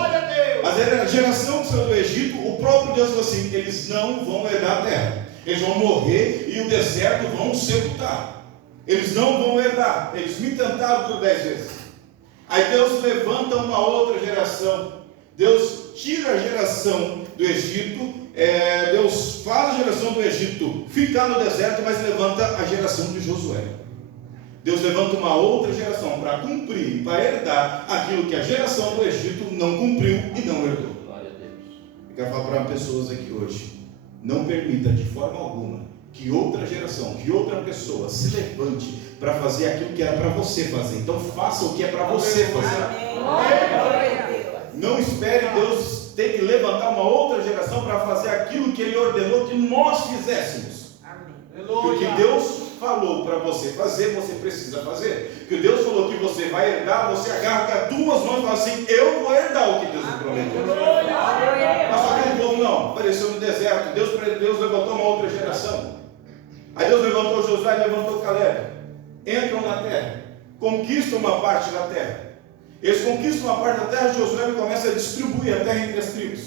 A geração que saiu do Egito, o próprio Deus falou assim: eles não vão herdar a terra. Eles vão morrer e o deserto vão sepultar. Eles não vão herdar. Eles me tentaram por 10 vezes. Aí Deus levanta uma outra geração. Deus tira a geração do Egito, Deus faz a geração do Egito ficar no deserto, mas levanta a geração de Josué. Deus levanta uma outra geração para cumprir, para herdar aquilo que a geração do Egito não cumpriu e não herdou. Eu quero falar para pessoas aqui hoje: não permita de forma alguma que outra geração, que outra pessoa se levante para fazer aquilo que era para você fazer. Então faça o que é para você fazer. Não espere Deus ter que levantar uma outra geração para fazer aquilo que Ele ordenou que nós fizéssemos. Porque o que Deus falou para você fazer, você precisa fazer. O que Deus falou que você vai herdar, você agarra com as duas mãos e fala assim: eu vou herdar o que Deus me prometeu. Mas só que o povo não, apareceu no deserto. Deus levantou uma outra geração. Aí Deus levantou Josué e levantou Caleb. Entram na terra, conquistam uma parte da terra. Eles conquistam uma parte da terra, Josué começa a distribuir a terra entre as tribos.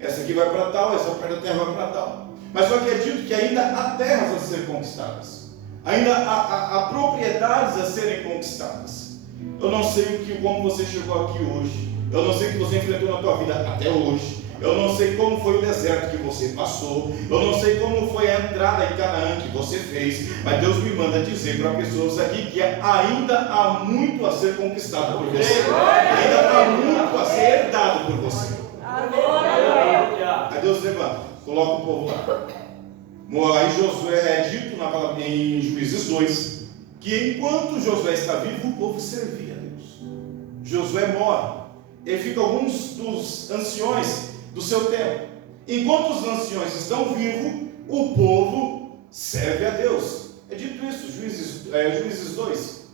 Essa aqui vai para tal, essa parte da terra vai para tal. Mas só que é dito que ainda há terras a serem conquistadas. Ainda há propriedades a serem conquistadas. Eu não sei como você chegou aqui hoje. Eu não sei o que você enfrentou na tua vida até hoje. Eu não sei como foi o deserto que você passou. Eu não sei como foi a entrada em Canaã que você fez. Mas Deus me manda dizer para pessoas aqui que ainda há muito a ser conquistado por você. Ainda há muito a ser herdado por você. Aí Deus levanta, coloca o povo lá. Aí Josué é dito em Juízes 2 que enquanto Josué está vivo, o povo servia a Deus. Josué morre. E fica alguns dos anciões do seu tempo. Enquanto os anciões estão vivos, o povo serve a Deus. É dito isso, Juízes 2.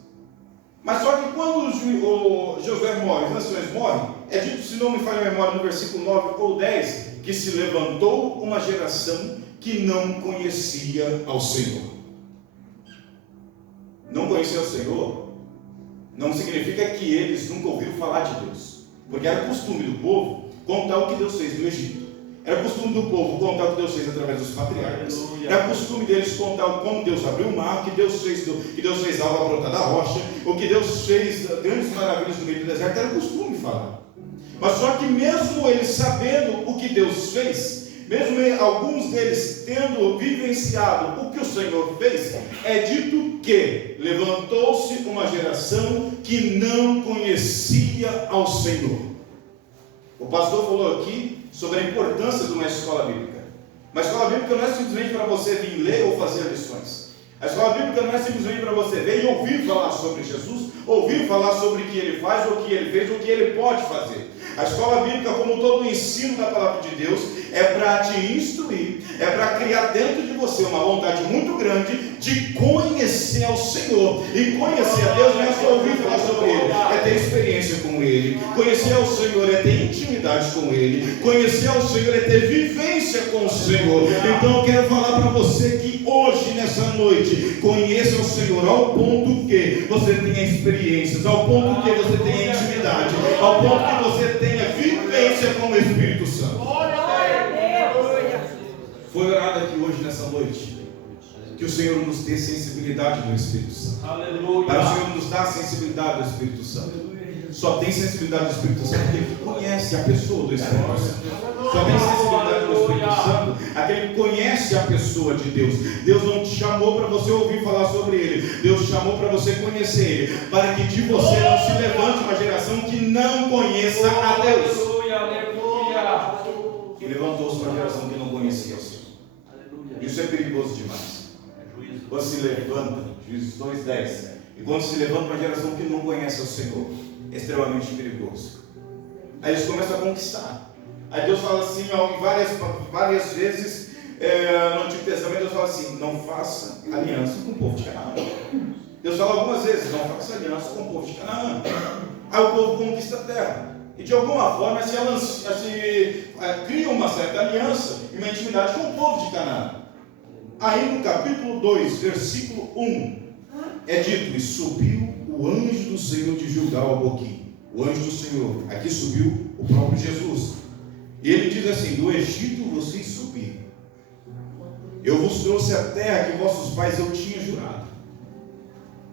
Mas só que quando o Josué morre, os anciões morrem, é dito, se não me falha a memória, no versículo 9 ou 10, que se levantou uma geração que não conhecia ao Senhor. Não conhecia o Senhor não significa que eles nunca ouviram falar de Deus, porque era costume do povo contar o que Deus fez no Egito. Era costume do povo contar o que Deus fez através dos patriarcas. Era costume deles contar como Deus abriu o mar, que Deus fez a água brotar da rocha, o que Deus fez grandes maravilhas no meio do deserto. Era costume falar. Mas só que mesmo eles sabendo o que Deus fez, mesmo alguns deles tendo vivenciado o que o Senhor fez, é dito que levantou-se uma geração que não conhecia ao Senhor. O pastor falou aqui sobre a importância de uma escola bíblica. Uma escola bíblica não é simplesmente para você vir ler ou fazer lições. A escola bíblica não é simplesmente para você ver e ouvir falar sobre Jesus, ouvir falar sobre o que ele faz, o que ele fez, o que ele pode fazer. A escola bíblica, como todo o ensino da palavra de Deus, é para te instruir, é para criar dentro de você uma vontade muito grande de conhecer ao Senhor. E conhecer a Deus não é só ouvir falar sobre Ele, é ter experiência com Ele. Conhecer ao Senhor é ter intimidade com Ele. Conhecer ao Senhor é ter vivência com o Senhor. Então eu quero falar para você que hoje, nessa noite, conheça o Senhor ao ponto que você tenha experiências, ao ponto que você tenha intimidade, ao ponto que você tenha vivência com o Espírito Santo. Foi orado aqui hoje, nessa noite, que o Senhor nos dê sensibilidade do Espírito Santo. Aleluia. Para o Senhor nos dar a sensibilidade do Espírito Santo. Só tem sensibilidade do Espírito Santo aquele que conhece a pessoa do Espírito Santo. Só tem sensibilidade do Espírito Santo aquele que conhece a pessoa de Deus. Deus não te chamou para você ouvir falar sobre Ele. Deus te chamou para você conhecer Ele. Para que de você não se levante uma geração que não conheça a Deus. E levantou-se uma geração que não conhecia o Senhor. Isso é perigoso demais. Quando se levanta, Juízes 2:10, e quando se levanta uma geração que não conhece o Senhor, é extremamente perigoso. Aí eles começam a conquistar. Aí Deus fala assim, várias vezes no Antigo Testamento, Deus fala assim: não faça aliança com o povo de Canaã. Deus fala algumas vezes: não faça aliança com o povo de Canaã. Aí o povo conquista a terra. E de alguma forma cria uma certa aliança e uma intimidade com o povo de Canaã. Aí no capítulo 2, versículo 1, é dito: e subiu o anjo do Senhor de Gilgal a Boquim. O anjo do Senhor, aqui subiu o próprio Jesus. E ele diz assim: do Egito vocês subiram. Eu vos trouxe a terra que vossos pais eu tinha jurado.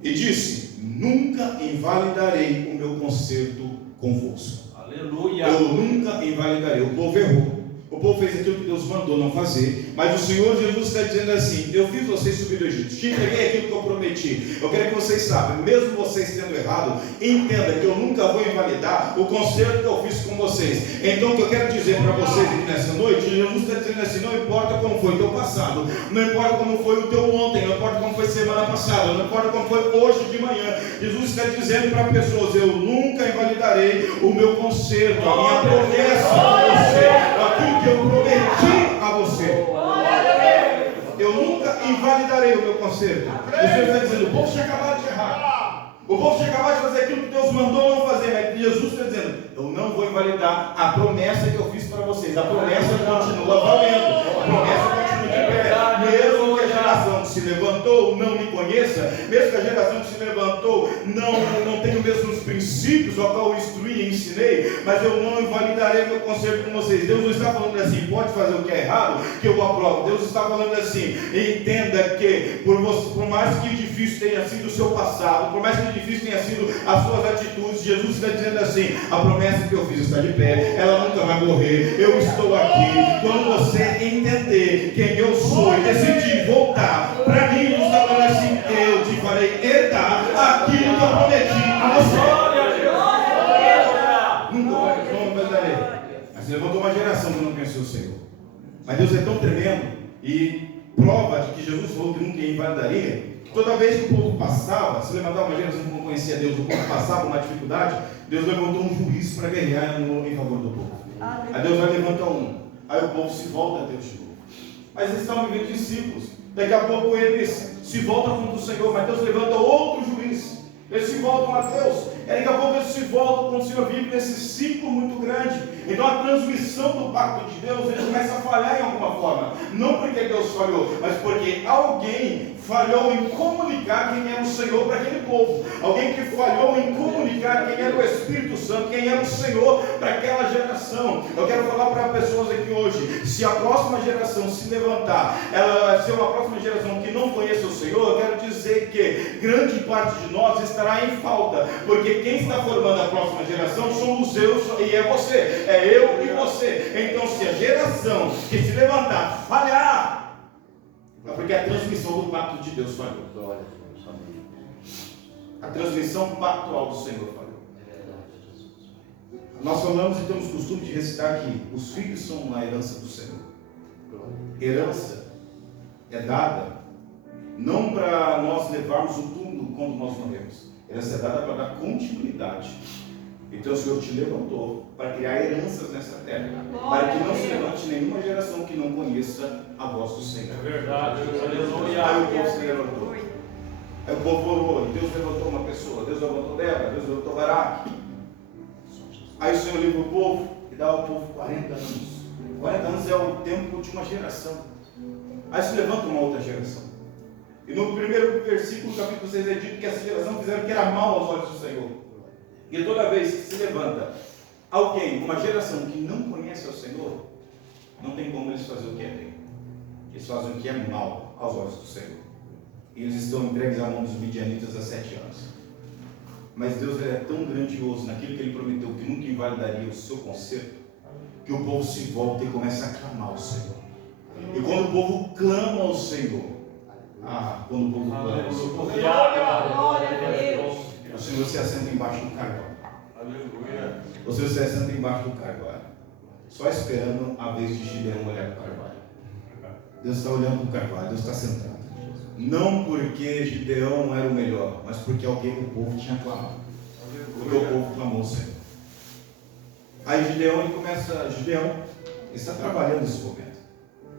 E disse: nunca invalidarei o meu concerto convosco. Aleluia. Eu nunca invalidarei. O povo errou. O povo fez aquilo que Deus mandou não fazer. Mas o Senhor Jesus está dizendo assim: eu fiz vocês subir do Egito, te entreguei aquilo que eu prometi. Eu quero que vocês saibam, mesmo vocês tendo errado, entenda que eu nunca vou invalidar o concerto que eu fiz com vocês. Então o que eu quero dizer para vocês aqui nessa noite, Jesus está dizendo assim: não importa como foi o teu passado, não importa como foi o teu ontem, não importa como foi semana passada, não importa como foi hoje de manhã. Jesus está dizendo para pessoas: eu nunca invalidarei o meu concerto, a minha promessa a você, aquilo que eu prometi a você. Eu nunca invalidarei o meu concerto. O Senhor está dizendo: o povo tinha acabado de errar, o povo tinha acabado de fazer aquilo que Deus mandou não fazer. Mas Jesus está dizendo: eu não vou invalidar a promessa que eu fiz para vocês. A promessa continua valendo, a promessa continua de pé. Mesmo que a geração que se levantou não me conheça, mesmo que a geração que se levantou não tenha os mesmos princípios ao qual eu instruí e ensinei, mas eu não invalidarei meu conselho com vocês. Deus não está falando assim: pode fazer o que é errado, que eu aprovo. Deus está falando assim: entenda que por mais que difícil tenha sido o seu passado, por mais que difícil tenha sido as suas atitudes, Jesus está dizendo assim: a promessa que eu fiz está de pé, ela nunca vai morrer, eu estou aqui. Quando você entender quem eu sou e decidir voltar para mim, Jesus está falando assim: eu te farei herdar aquilo que eu prometi a você. Nunca vai dar. Mas levantou uma geração que não conheceu o Senhor. Mas Deus é tão tremendo e prova de que Jesus falou que nunca invalidaria. Toda vez que o povo passava, se levantava uma geração que não conhecia Deus, o povo passava uma dificuldade, Deus levantou um juiz para guerrear em favor do povo. Aí Deus vai levantar um. Aí o povo se volta a Deus de novo. Mas eles estavam vivendo discípulos. Daqui a pouco eles se voltam contra o Senhor, mas Deus levanta outro juiz. Eles se voltam a Deus. E daqui a pouco eles se voltam quando o Senhor vive nesse ciclo muito grande. Então a transmissão do pacto de Deus, ele começa a falhar em alguma forma. Não porque Deus falhou, mas porque alguém falhou em comunicar quem era o Senhor para aquele povo. Alguém que falhou em comunicar quem era o Espírito Santo, quem era o Senhor para aquela geração. Eu quero falar para pessoas aqui hoje, se a próxima geração se levantar, ela ser uma próxima geração que não conheça o Senhor, eu quero dizer que grande parte de nós estará em falta, porque quem está formando a próxima geração somos eu e é você, é eu e você. Então se a geração que se levantar falhar, é porque a transmissão do pacto de Deus falhou. A transmissão pactual do Senhor falhou. Nós falamos e temos costume de recitar que os filhos são a herança do Senhor. Herança é dada não para nós levarmos o túmulo quando nós morremos. Herança é dada para dar continuidade. Então o Senhor te levantou para criar heranças nessa terra, para que não se levante nenhuma geração que não conheça a voz do Senhor. É verdade. Aí o povo se levantou. Aí o povo orou, e Deus levantou uma pessoa, Deus levantou Débora, Deus levantou Baraque. Aí o Senhor livra o povo e dá ao povo 40 anos. 40 anos é o tempo de uma geração. Aí se levanta uma outra geração. E no primeiro versículo, capítulo 6, é dito que essa geração fizeram o que era mal aos olhos do Senhor. E toda vez que se levanta alguém, uma geração que não conhece o Senhor, não tem como eles fazerem o que é bem. Eles fazem o que é mal aos olhos do Senhor. E eles estão entregues à mão dos midianitas há 7 anos. Mas Deus é tão grandioso naquilo que Ele prometeu, que nunca invalidaria o seu conserto, que o povo se volta e começa a clamar ao Senhor. E quando o povo clama ao Senhor, quando o povo clama ao Senhor, Glória a Deus. o Senhor se assenta embaixo do carvalho. Aleluia. O Senhor se assenta embaixo do carvalho, só esperando a vez de Gideão olhar para o carvalho. Deus está olhando para o carvalho, Deus está sentado. Não porque Gideão era o melhor, mas porque alguém do povo tinha clamado. Porque o povo clamou ao Senhor. Aí Gideão está trabalhando nesse momento.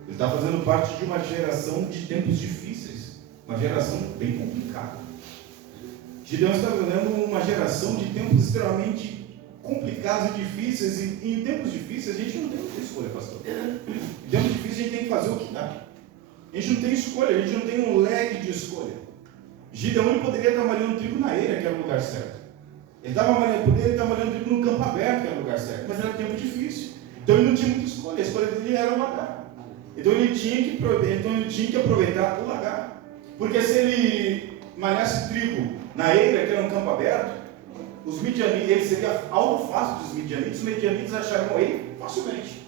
Ele está fazendo parte de uma geração de tempos difíceis, uma geração bem complicada. Gideão está vivendo uma geração de tempos extremamente complicados e difíceis, e em tempos difíceis a gente não tem muita escolha, pastor. Em tempos difíceis a gente tem que fazer o que dá. A gente não tem escolha, a gente não tem um leque de escolha. Gideão poderia estar malhando trigo na eira, que era o lugar certo. Ele poderia estar malhando trigo no campo aberto, que era o lugar certo, mas era tempo difícil. Então ele não tinha muita escolha, a escolha dele era o lagar. Então ele tinha que aproveitar o lagar. Porque se ele malhasse trigo na eira, que era um campo aberto, os midianitas, ele seria algo fácil dos midianitas, os midianitas achariam ele facilmente.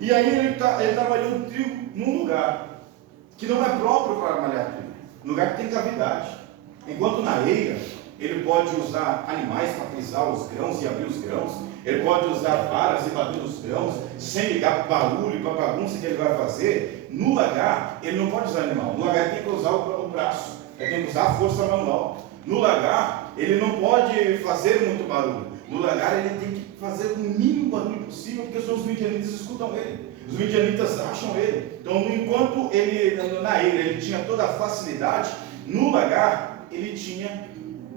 E aí ele está malhando trigo num lugar que não é próprio para malhar trigo, um lugar que tem cavidade. Enquanto na eira, ele pode usar animais para pisar os grãos e abrir os grãos, ele pode usar varas e bater os grãos, sem ligar para o barulho e para a bagunça que ele vai fazer. No lagar, ele não pode usar animal, no lagar ele tem que usar o braço, ele tem que usar a força manual. No lagar, ele não pode fazer muito barulho. No lagar, ele tem que fazer o mínimo barulho possível, porque senão os midianitas escutam ele. Os midianitas acham ele. Então, enquanto ele, na eira, ele tinha toda a facilidade, no lagar, ele tinha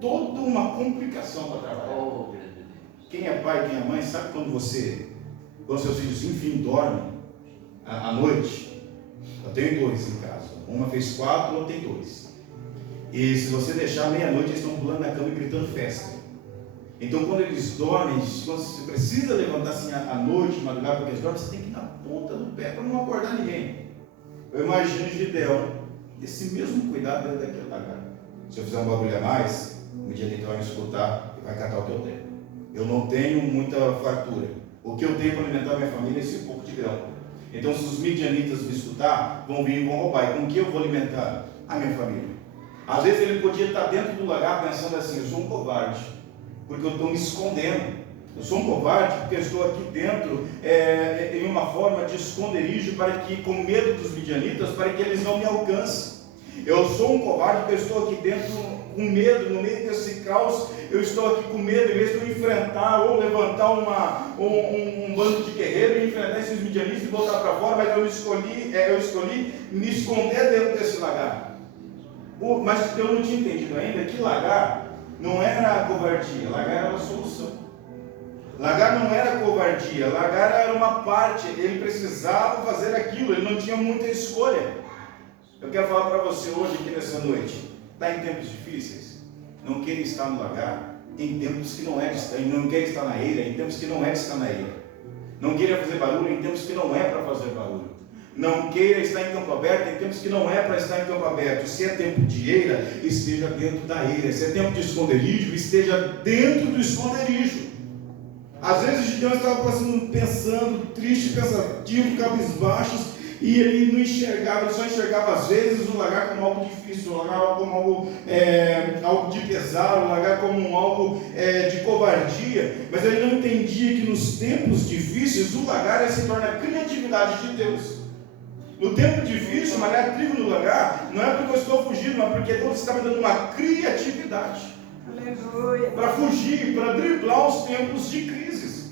toda uma complicação para trabalhar. Quem é pai, quem é mãe, sabe quando seus filhos, enfim, dormem à noite? Eu tenho 2 em casa. Uma fez 4, outra tem 2. E se você deixar meia-noite, eles estão pulando na cama e gritando festa. Então, quando eles dormem, quando você precisa levantar assim à noite, madrugada, porque eles dormem, você tem que ir na ponta do pé para não acordar ninguém. Eu imagino Gideão, esse mesmo cuidado dentro daquele lagar. Se eu fizer um bagulho a mais, o midianita vai me escutar e vai catar o que eu tenho. Eu não tenho muita fartura. O que eu tenho para alimentar minha família é esse pouco de grão. Então, se os midianitas me escutar, vão vir e vão roubar. E com o que eu vou alimentar a minha família? Às vezes ele podia estar dentro do lagar pensando assim: eu sou um covarde, porque eu estou me escondendo. Eu sou um covarde porque eu estou aqui dentro em uma forma de esconderijo, para que, com medo dos midianitas, para que eles não me alcancem. Eu sou um covarde porque eu estou aqui dentro com medo, no meio desse caos, eu estou aqui com medo, em vez de eu enfrentar ou levantar um bando de guerreiros e enfrentar esses midianitas e voltar para fora, mas eu escolhi me esconder dentro desse lagar. Mas eu não tinha entendido ainda que lagar não era covardia, lagar era uma solução. Lagar não era covardia, lagar era uma parte, ele precisava fazer aquilo, ele não tinha muita escolha. Eu quero falar para você hoje aqui nessa noite, está em tempos difíceis? Não queira estar no lagar em tempos que não é de estar, não queira estar na eira em tempos que não é de estar na eira. Não queira fazer barulho em tempos que não é para fazer barulho. Não queira estar em campo aberto em tempos que não é para estar em campo aberto. Se é tempo de eira, esteja dentro da eira. Se é tempo de esconderijo, esteja dentro do esconderijo. Às vezes Gideão estava pensando, triste, pensativo, cabisbaixos, e ele não enxergava, ele só enxergava às vezes o lagar como algo difícil, o lagar como algo de pesar, o lagar como algo de covardia, mas ele não entendia que nos tempos difíceis o lagar se torna a criatividade de Deus. No tempo difícil, malhar trigo no lagar, não é porque eu estou fugindo, mas porque Deus está me dando uma criatividade. Aleluia. Para fugir, para driblar os tempos de crises.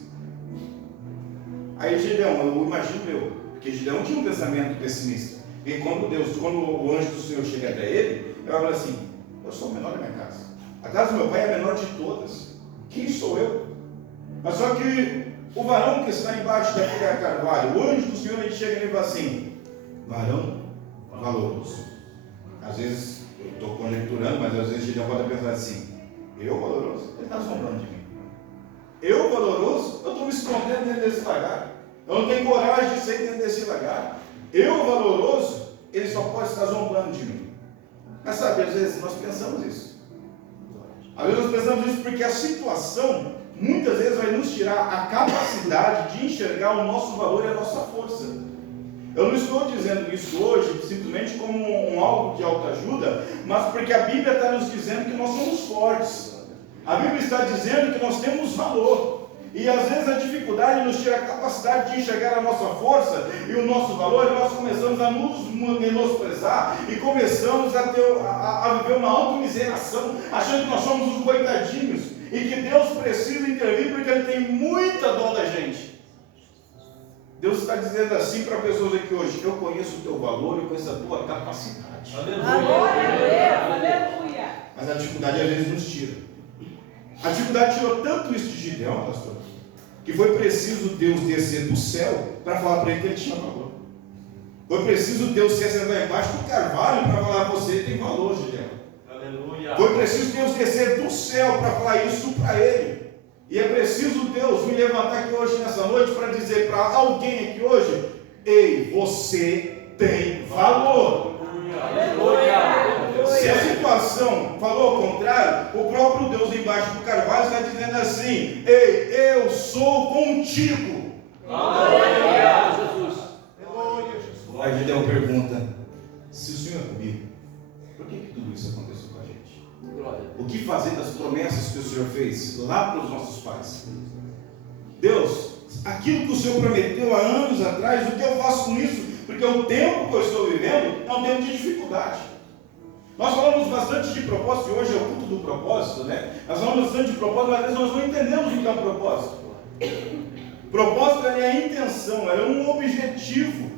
Aí Gideão, eu imagino porque Gideão tinha um pensamento pessimista. E quando o anjo do Senhor chega até ele fala assim: eu sou o menor da minha casa. A casa do meu pai é a menor de todas. Quem sou eu? Mas só que o varão que está embaixo daquele carvalho, o anjo do Senhor, ele chega e ele fala assim: varão valoroso. Às vezes eu estou conjecturando, mas às vezes Gideão pode pensar assim: eu valoroso? Ele está zombando de mim. Eu valoroso? Eu estou me escondendo dentro desse lagar. Eu não tenho coragem de ser dentro desse lagar. Eu valoroso? Ele só pode estar zombando de mim. Mas sabe, às vezes nós pensamos isso. Às vezes nós pensamos isso porque a situação muitas vezes vai nos tirar a capacidade de enxergar o nosso valor e a nossa força. Eu não estou dizendo isso hoje simplesmente como algo de autoajuda, mas porque a Bíblia está nos dizendo que nós somos fortes. A Bíblia está dizendo que nós temos valor. E às vezes a dificuldade nos tira a capacidade de enxergar a nossa força e o nosso valor, e nós começamos a nos menosprezar e começamos a viver uma automiseração, achando que nós somos os coitadinhos e que Deus precisa intervir porque Ele tem muita dó da gente. Deus está dizendo assim para pessoas aqui hoje: eu conheço o teu valor, eu conheço a tua capacidade. Aleluia! Aleluia! Mas a dificuldade às vezes nos tira. A dificuldade tirou tanto isso de Gideão, pastor, que foi preciso Deus descer do céu para falar para ele que ele tinha valor. Foi preciso Deus se assentar embaixo do carvalho para falar: você tem valor, Gideão. Aleluia. Foi preciso Deus descer do céu para falar isso para ele. E é preciso Deus me levantar aqui hoje, nessa noite, para dizer para alguém aqui hoje: ei, você tem valor. Aleluia. Se a situação falou ao contrário, o próprio Deus embaixo do carvalho está dizendo assim: ei, eu sou contigo. Aleluia, Jesus. Aí Gideão pergunta: se o Senhor é comigo, por que tudo isso aconteceu com a gente? O que fazer das promessas que o Senhor fez lá para os nossos pais? Deus, aquilo que o Senhor prometeu há anos atrás, o que eu faço com isso? Porque o tempo que eu estou vivendo é um tempo de dificuldade. Nós falamos bastante de propósito, e hoje é o culto do propósito, né? Nós falamos bastante de propósito, mas às vezes nós não entendemos o que é um propósito. Propósito é a intenção, é um objetivo.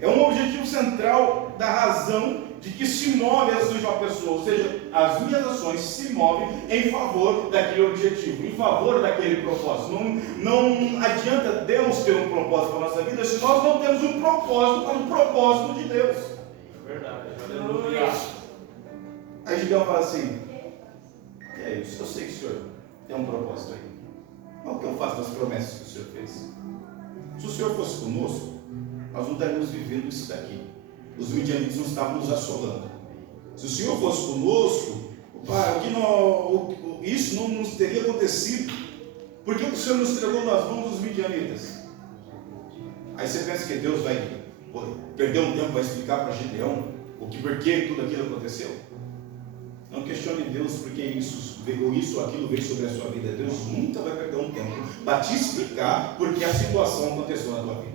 É um objetivo central da razão de que se move as ações de uma pessoa. Ou seja, as minhas ações se movem em favor daquele objetivo, em favor daquele propósito. Não adianta Deus ter um propósito para a nossa vida se nós não temos um propósito para o propósito de Deus. É verdade. Aleluia. Aí Gideão fala assim: e é isso, eu sei que o Senhor tem um propósito aí. Mas o que eu faço das promessas que o Senhor fez? Se o Senhor fosse conosco, nós não estaríamos vivendo isso daqui. Os midianitas não estavam nos assolando. Se o Senhor fosse conosco, isso não nos teria acontecido. Por que o Senhor nos entregou nas mãos dos midianitas? Aí você pensa que Deus vai perder um tempo para explicar para Gideão por que tudo aquilo aconteceu? Não questione Deus porque isso ou aquilo veio sobre a sua vida. Deus nunca vai perder um tempo para te explicar por que a situação aconteceu na tua vida.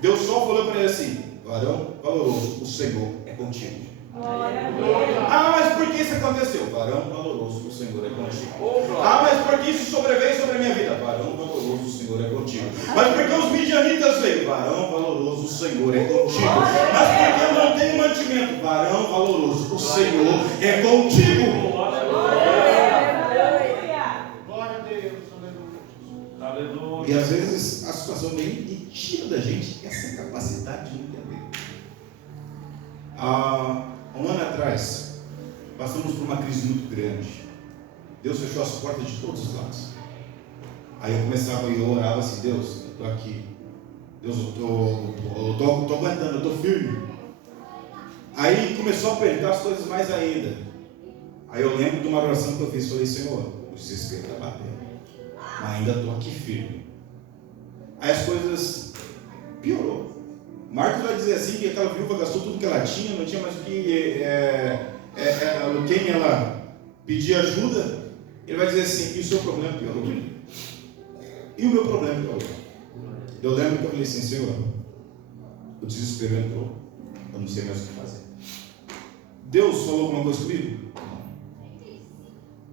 Deus só falou para ele assim: varão valoroso, o Senhor é contigo. Ah, mas por que isso aconteceu? Varão valoroso, o Senhor é contigo. Ah, mas por que isso sobreveio sobre a minha vida? Varão valoroso, o Senhor é contigo. Mas por que os midianitas veio? Varão valoroso, o Senhor é contigo. Mas por que eu não tenho mantimento? Varão valoroso, o Senhor é contigo. Glória a Deus, aleluia. E às vezes a situação vem e tira da gente essa capacidade de entender. Um ano atrás, passamos por uma crise muito grande. Deus fechou as portas de todos os lados. Aí eu orava assim: Deus, eu estou aqui. Deus, eu estou aguentando, eu estou firme. Aí começou a apertar as coisas mais ainda. Aí eu lembro de uma oração que eu fiz. Falei: Senhor, o desespero está batendo, mas ainda estou aqui firme. Aí as coisas piorou. Marcos vai dizer assim que aquela viúva gastou tudo que ela tinha, não tinha mais o que quem ela pedir ajuda. Ele vai dizer assim: e o seu problema piorou? E o meu problema piorou? Eu lembro que eu falei assim: Senhor, o desespero entrou, eu não sei mais o que fazer. Deus falou alguma coisa comigo? Não.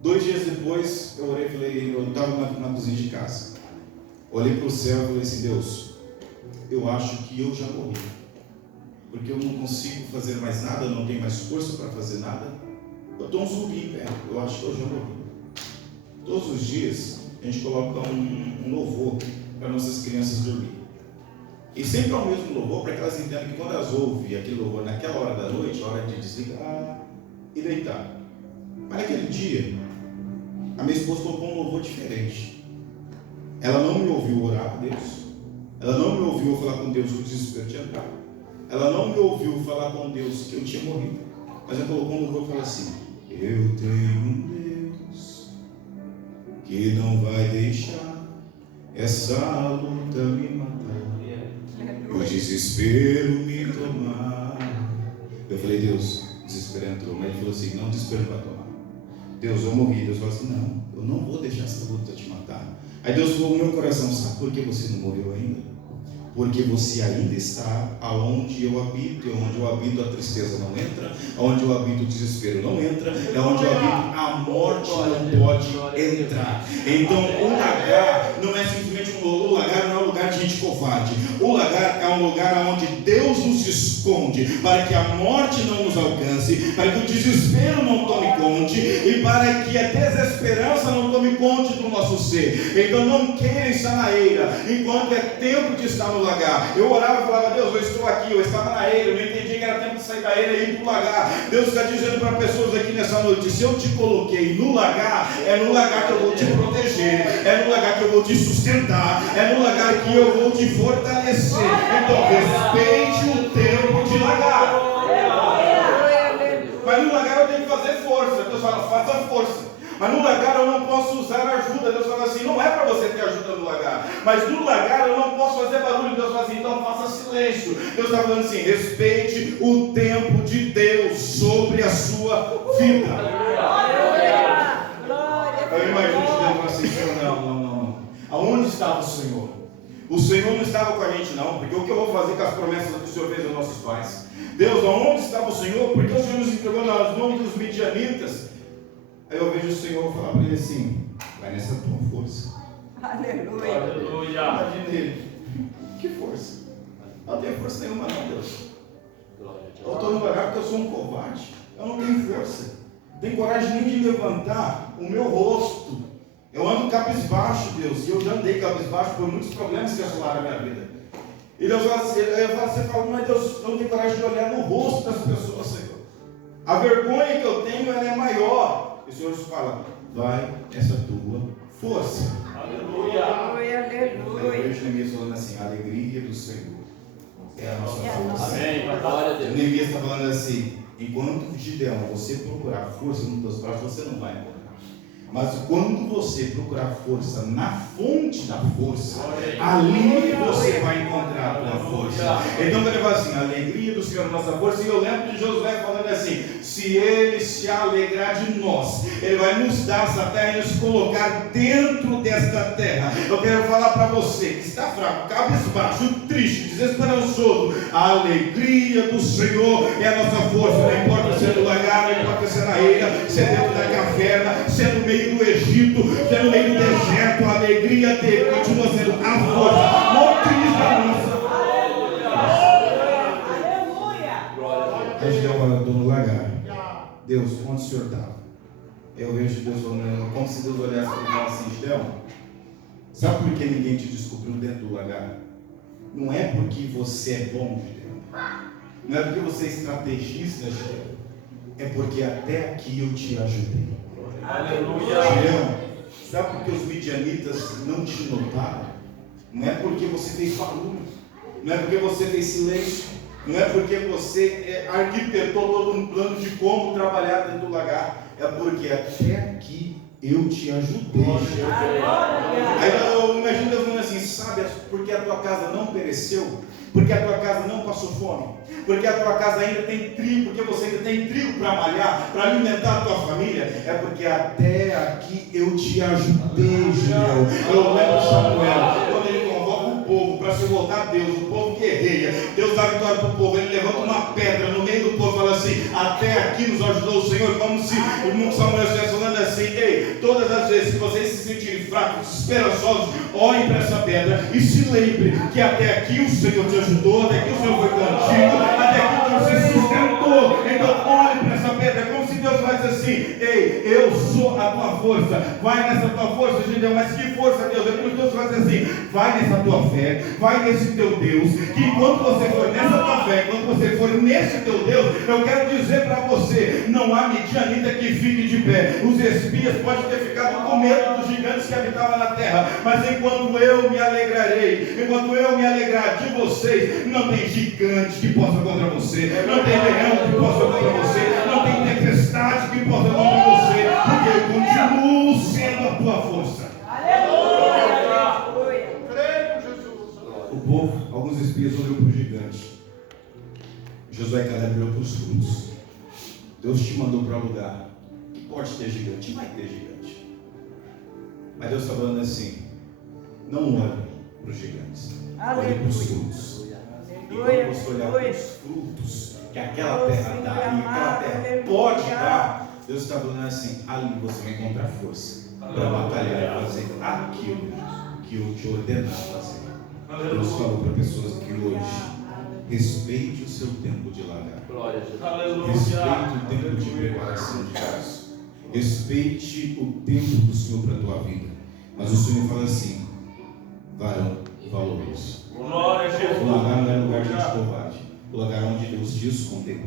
2 dias depois eu orei e falei, eu estava na cozinha de casa, olhei para o céu e falei assim: Deus, eu acho que eu já morri, porque eu não consigo fazer mais nada, eu não tenho mais força para fazer nada, eu estou um zumbi em pé, eu acho que eu já morri. Todos os dias a gente coloca um louvor para nossas crianças dormir, e sempre é o mesmo louvor, para que elas entendam que quando elas ouvem aquele louvor naquela hora da noite, é hora de desligar e deitar. Mas naquele dia a minha esposa colocou um louvor diferente. Ela não me ouviu orar a Deus, ela não me ouviu falar com Deus que o desespero tinha entrado, ela não me ouviu falar com Deus que eu tinha morrido, mas ela colocou um louvor e falou assim: eu tenho um Deus que não vai deixar essa luta me matar, o desespero me tomar. Eu falei: Deus, o desespero entrou. Mas ele falou assim: não, o desespero vai tomar. Deus, eu morri. Deus falou assim: não, eu não vou deixar essa luta te matar. Aí Deus falou no meu coração: sabe por que você não morreu ainda? Porque você ainda está aonde eu habito, e onde eu habito a tristeza não entra, onde eu habito o desespero não entra, é onde eu habito a morte não pode entrar. Então o lagar não é simplesmente o lagar não é um lugar de gente covarde. O lagar é um lugar onde Deus nos esconde, para que a morte não nos alcance, para que o desespero não tome conta e para que a desesperança não tome conta do nosso ser. Então não queira estar na eira enquanto é tempo de estar no lagar. Eu orava e falava: Deus, eu estou aqui, eu estava na eira, eu não entendi que era tempo de sair da eira e ir para o lagar. Deus está dizendo para pessoas aqui nessa noite: se eu te coloquei no lagar, é no lagar que eu vou te proteger, é no lagar que eu vou te sustentar, é no lagar que eu vou te fortalecer. Então respeite o tempo de lagar. Mas no lagar eu tenho que fazer força. Deus fala: faça força. Mas no lagar eu não posso usar ajuda. Deus fala assim: não é para você ter ajuda no lagar. Mas no lagar eu não posso fazer barulho. Deus fala assim: então faça silêncio. Deus está falando assim: respeite o tempo de Deus sobre a sua vida. Eu imagino que Deus fala assim: Senhor, não. Aonde estava o Senhor? O Senhor não estava com a gente não, porque o que eu vou fazer com as promessas que o Senhor fez aos nossos pais? Deus, aonde estava o Senhor? Porque o Senhor nos entregou nas mãos dos midianitas. Aí eu vejo o Senhor falar para ele assim: vai nessa tua força. Aleluia. Imagina ele: que força? Eu não tenho força nenhuma não, Deus. Eu estou no lugar porque eu sou um covarde. Eu não tenho força. Não tenho coragem nem de levantar o meu rosto. Eu ando cabisbaixo, Deus. E eu já andei cabisbaixo por muitos problemas que assolaram a minha vida. E Deus fala assim: você fala: mas Deus, eu não tenho coragem de olhar no rosto das pessoas, Senhor. A vergonha que eu tenho, ela é maior. E o Senhor fala: vai essa tua força. Aleluia. Eu vejo Neemias falando assim: a alegria do Senhor é a nossa força. Amém. Glória a Deus. Neemias está falando assim: enquanto Gideão você procurar força nos teus braços, você não vai encontrar. Mas quando você procurar força na fonte da força, ali você vai encontrar a tua força. Então ele fala assim: a alegria do do Senhor a nossa força. E eu lembro de Josué falando assim: se Ele se alegrar de nós, Ele vai nos dar essa terra e nos colocar dentro desta terra. Eu quero falar para você que está fraco, cabisbaixo, triste, desesperançoso: a alegria do Senhor é a nossa força. Não importa ser no lagar, não importa ser na ilha, ser dentro da caverna, ser no meio do Egito, ser no meio do deserto, a alegria dele continua sendo a força motriz da nossa. A Gideão estou no lagar. Deus, onde o Senhor estava? Eu vejo Deus falando, como se Deus olhasse para mim e falasse assim: Gideão, sabe por que ninguém te descobriu dentro do lagar? Não é porque você é bom, Gideão. Não é porque você é estrategista, Gideão. É porque até aqui eu te ajudei. Aleluia. Gideão, sabe por que os midianitas não te notaram? Não é porque você fez barulho. Não é porque você fez silêncio. Não é porque você arquitetou todo um plano de como trabalhar dentro do lagar. É porque até aqui eu te ajudei. Aí eu imagino Deus falando assim: sabe, porque a tua casa não pereceu, porque a tua casa não passou fome, porque a tua casa ainda tem trigo, porque você ainda tem trigo para malhar, para alimentar a tua família, é porque até aqui eu te ajudei, Gideão. Eu lembro de Samuel, quando ele convoca o povo para se voltar a Deus, o povo guerreia, Deus dá vitória para o povo, ele levanta uma pedra no meio do povo e fala assim: até aqui nos ajudou o Senhor. Como se o irmão Samuel estivesse falando assim: ei, todas as vezes que vocês se sentirem fracos, desesperançosos, olhem para essa pedra e se lembrem que até aqui o Senhor te ajudou, até aqui o Senhor foi contigo, até aqui o Senhor se sustentou. Então olhe para essa pedra, como se Deus faz assim: ei, eu sou a tua força, vai nessa tua força, Gideão. Mas que força, Deus? É por isso que Deus faz assim: vai nessa tua fé, vai nesse teu Deus, que enquanto você for nessa tua fé, enquanto você for nesse teu Deus, eu quero dizer para você, não há midianita que fique de pé. Os espias podem ter ficado com medo dos gigantes que habitavam na terra, mas enquanto eu me alegrarei, enquanto eu me alegrar de vocês, não tem gigante que possa contra você, não tem leão que possa contra você, não tem tempestade que possa contra você, porque eu continuo sendo a tua força. O povo, alguns espias olhou para o gigante. Josué e Caleb olhou para os frutos. Deus te mandou para um lugar que pode ter gigante, vai ter gigante. Mas Deus está falando assim: não olhe para os gigantes, olhe para os frutos. E quando você olhar para os frutos que aquela terra dá, e aquela terra pode dar, Deus está falando assim: ali você vai encontrar força para batalhar e fazer aquilo que eu te ordenar fazer. Deus falou para pessoas que hoje: respeite o seu tempo de lagar, respeite o tempo de preparação de casa, respeite o tempo do Senhor para a tua vida. Mas o Senhor fala assim: varão valoroso. O lagar não é lugar de gente covarde, o lagar onde Deus te escondeu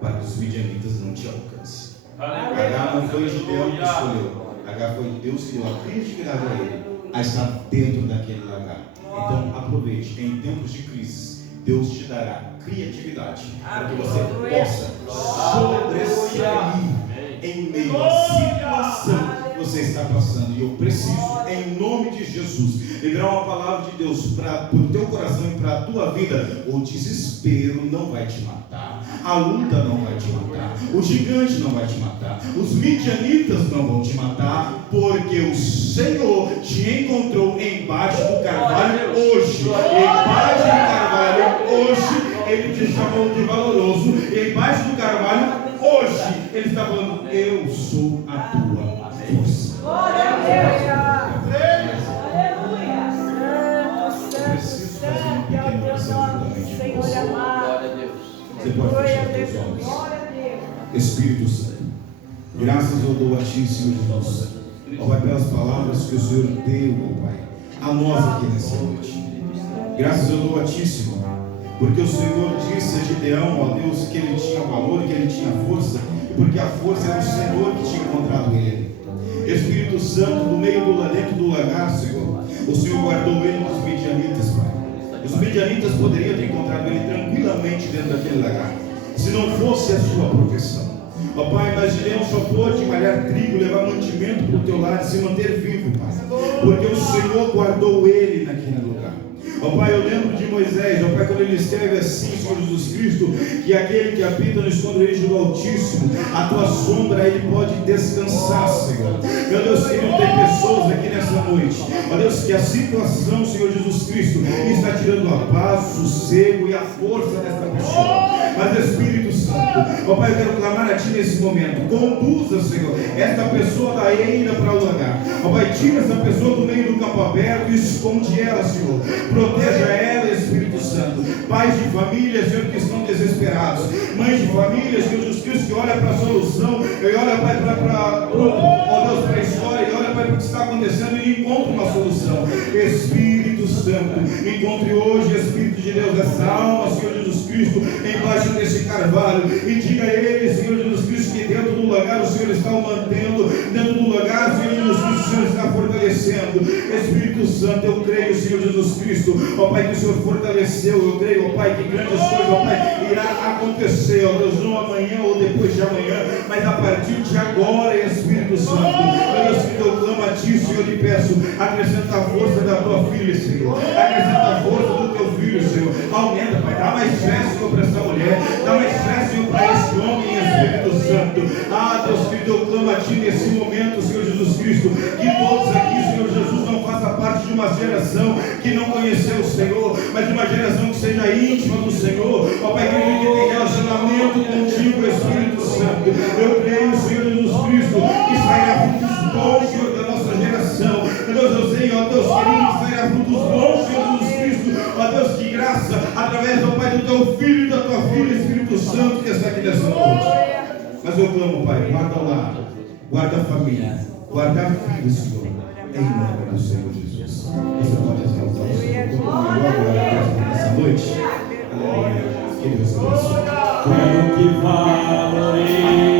para que os midianitas não te alcancem. Agar não foi Gideão que escolheu, Agar foi Deus que deu a criatividade a ele a estar dentro daquele lagar. Então aproveite, em tempos de crise Deus te dará criatividade para que você possa sobressair em meio à situação que você está passando. E eu preciso, em nome de Jesus, liberar uma palavra de Deus para o teu coração e para a tua vida. O desespero não vai te matar, a luta não vai te matar, o gigante não vai te matar, os midianitas não vão te matar, porque o Senhor te encontrou embaixo do carvalho hoje. Embaixo do carvalho hoje Ele te chamou de valoroso. Embaixo do carvalho hoje Ele está falando: eu sou a tua força. Glória a Deus. Eu preciso fazer uma pequena oração juntamente com você. Você pode fechar os teus olhos. Espírito Santo, graças eu dou a Ti, Senhor Jesus, ó Pai, pelas palavras que o Senhor deu, ó Pai, a nós aqui nessa noite. Graças eu dou a Ti, Senhor, porque o Senhor disse a Gideão, ó Deus, que ele tinha valor, que ele tinha força, e porque a força era o Senhor que tinha encontrado ele. Espírito Santo, no meio dentro do lagar, Senhor, o Senhor guardou ele dos midianitas, Pai. Os midianitas poderiam ter encontrado ele tranquilamente dentro daquele lagar, se não fosse a sua proteção. Ó Pai, mas Gideão só pôde malhar trigo, levar mantimento para o teu lar e se manter vivo, Pai, porque o Senhor guardou ele naquele lugar. Ó Pai, eu lembro de Moisés, ó Pai, quando ele escreve assim, Senhor Jesus Cristo, que aquele que habita no esconderijo do Altíssimo, a tua sombra ele pode descansar, Senhor. Meu Deus, Senhor, tem pessoas aqui nessa noite, ó Deus, que a situação, Senhor Jesus Cristo, está tirando a paz, o sossego e a força desta pessoa. Mas Espírito Santo, ó Pai, eu quero clamar a Ti nesse momento, conduza, Senhor, esta pessoa da eira para o lagar. Ó Pai, tira essa pessoa do meio do campo aberto e esconde ela, Senhor. Proteja ela, Espírito Santo. Pais de família, Senhor, que estão desesperados. Mães de família, Senhor Jesus Cristo, que olha para a solução, e olha, Pai, para a história, e olha, Pai, para o que está acontecendo e não encontra uma solução. Espírito Santo, encontre hoje, Espírito de Deus, essa alma, Senhor Jesus Cristo, embaixo desse carvalho, e diga a ele, Senhor Jesus Cristo, que dentro do lagar o Senhor está o mantendo, dentro do lagar, Senhor Jesus Cristo, o Senhor está fortalecendo. Espírito Santo, eu creio, Senhor Jesus Cristo, ó Pai, que o Senhor fortaleceu, eu creio, ó Pai, que grandes coisas, ó Pai, irá acontecer, ó Deus, não amanhã ou depois de amanhã, mas a partir de agora, Espírito Santo, ó Deus, que eu clamo a Ti, Senhor, e peço, acrescenta a força da Tua filha, Senhor, acrescenta a força do Teu filho, Senhor, aumenta, Pai, dá mais fé, Senhor, para essa mulher, dá mais fé, Senhor, para esse homem, Espírito Santo. Ah, Deus querido, eu clamo a Ti nesse momento, Senhor Jesus Cristo, que todos aqui, Senhor Jesus, não façam parte de uma geração que não conheceu o Senhor, mas de uma geração que seja íntima do Senhor, ó Pai querido, que tem relacionamento contigo, Espírito Santo. Eu creio, Senhor Jesus Cristo, que sairá frutos bons, Senhor, da nossa geração. Meu Deus, eu sei, ó Deus querido, que sairá frutos bons, Senhor Jesus Cristo, ó Deus, que graça, através, ó Pai, do Teu Filho e da Tua Filha, Espírito Santo, que está aqui nessa noite. Mas eu clamo, Pai, guarda o lar, guarda a família, guarda a vida, Senhor, em nome do Senhor Jesus. Você pode exaltar o Senhor, glória a Deus nessa noite. Aleluia, que Deus abençoe. Quero que valorize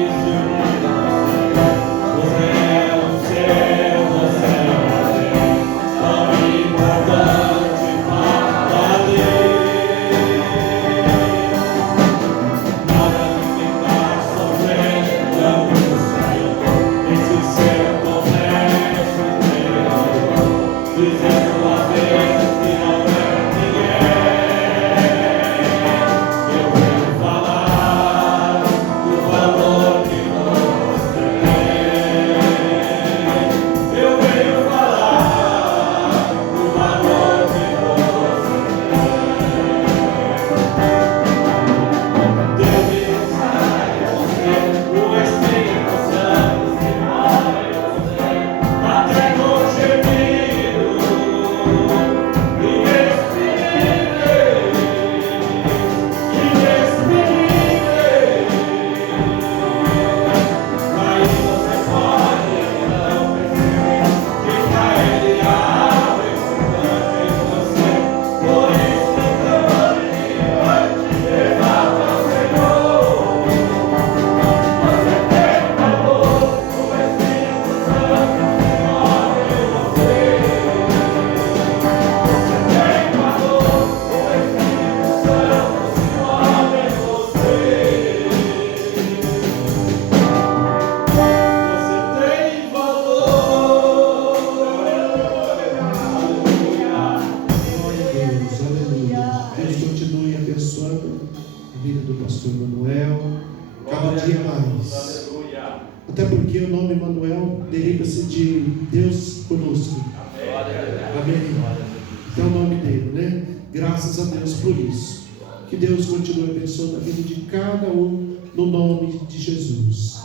Graças a Deus por isso. Que Deus continue abençoando a vida de cada um no nome de Jesus.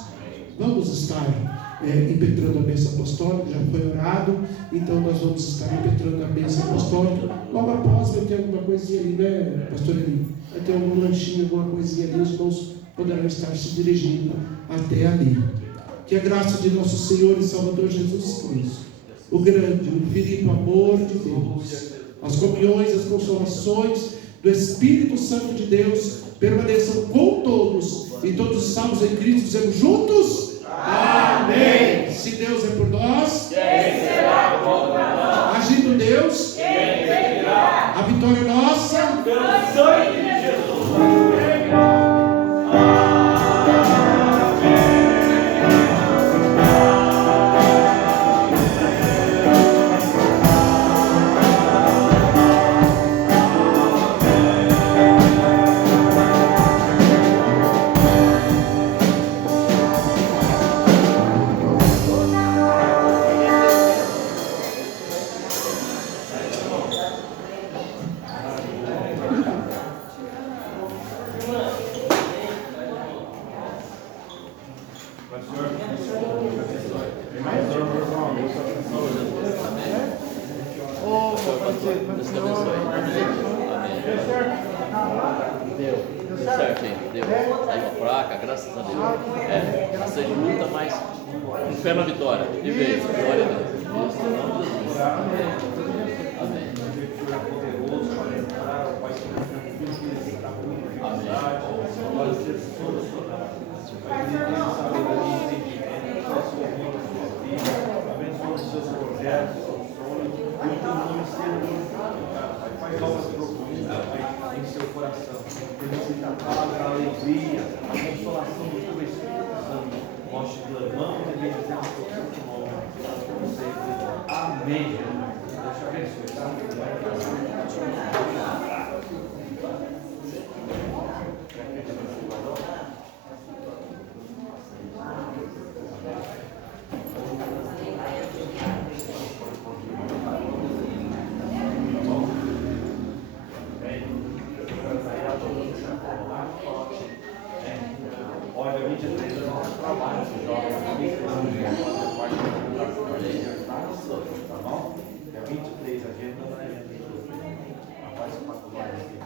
Vamos estar impetrando a bênção apostólica, já foi orado, então nós vamos estar impetrando a bênção apostólica. Logo após vai ter alguma coisinha ali, né, pastor Eli? Vai ter algum lanchinho, alguma coisinha ali, os irmãos poderão estar se dirigindo até ali. Que a graça de nosso Senhor e Salvador Jesus Cristo, o grande, o infinito amor de Deus, as comunhões, as consolações do Espírito Santo de Deus permaneçam com todos, e todos salvos em Cristo dizemos juntos: amém. Se Deus é por nós, quem será contra nós? Agindo Deus, quem impedirá? A vitória é nossa pelo sangue de Jesus. Deu. Tudo certo, hein? Deu. Saiu a placa, graças a Deus. Não sei de luta, mas com fé na vitória. E veio. Glória a Deus. Deus, em nome de Jesus. Amém. Amém. Abençoa os seus projetos, seus sonhos, e o teu nome seja glorificado. Faz obras profundas, Pai, em seu coração. Necessita a paz, a alegria, a consolação do teu Espírito Santo. Nós te clamamos e bendizemos o teu nome. Amém. Deus te abençoe, tá? Olha, 23 é o nosso trabalho, esses jovens aqui, tá bom? É 23 a gente vai participar com nós aqui.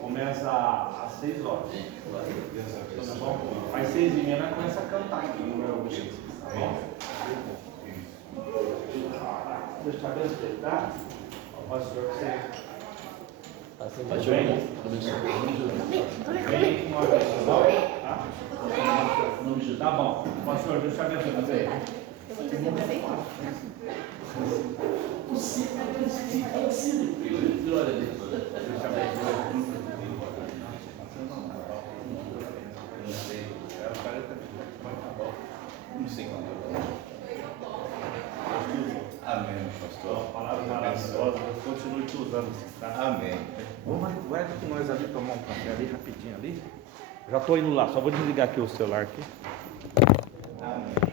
Começa às 6 horas. Tá bom? Às 6h30 nós começa a cantar aqui no meu vídeo, tá bom? Deus te abençoe, tá? O pastor que você. Pastor, abençoe. Vem com uma abençoe, tá? Tá bom. Pastor, Deus te abençoe. Amém. Glória a Deus. Deus te abençoe. Não sei quando. Amém, pastor. Palavra maravilhosa. Deus continue te usando. Tá? Amém. Vai com nós ali tomar um café ali rapidinho ali. Já estou indo lá, só vou desligar aqui o celular aqui. Amém.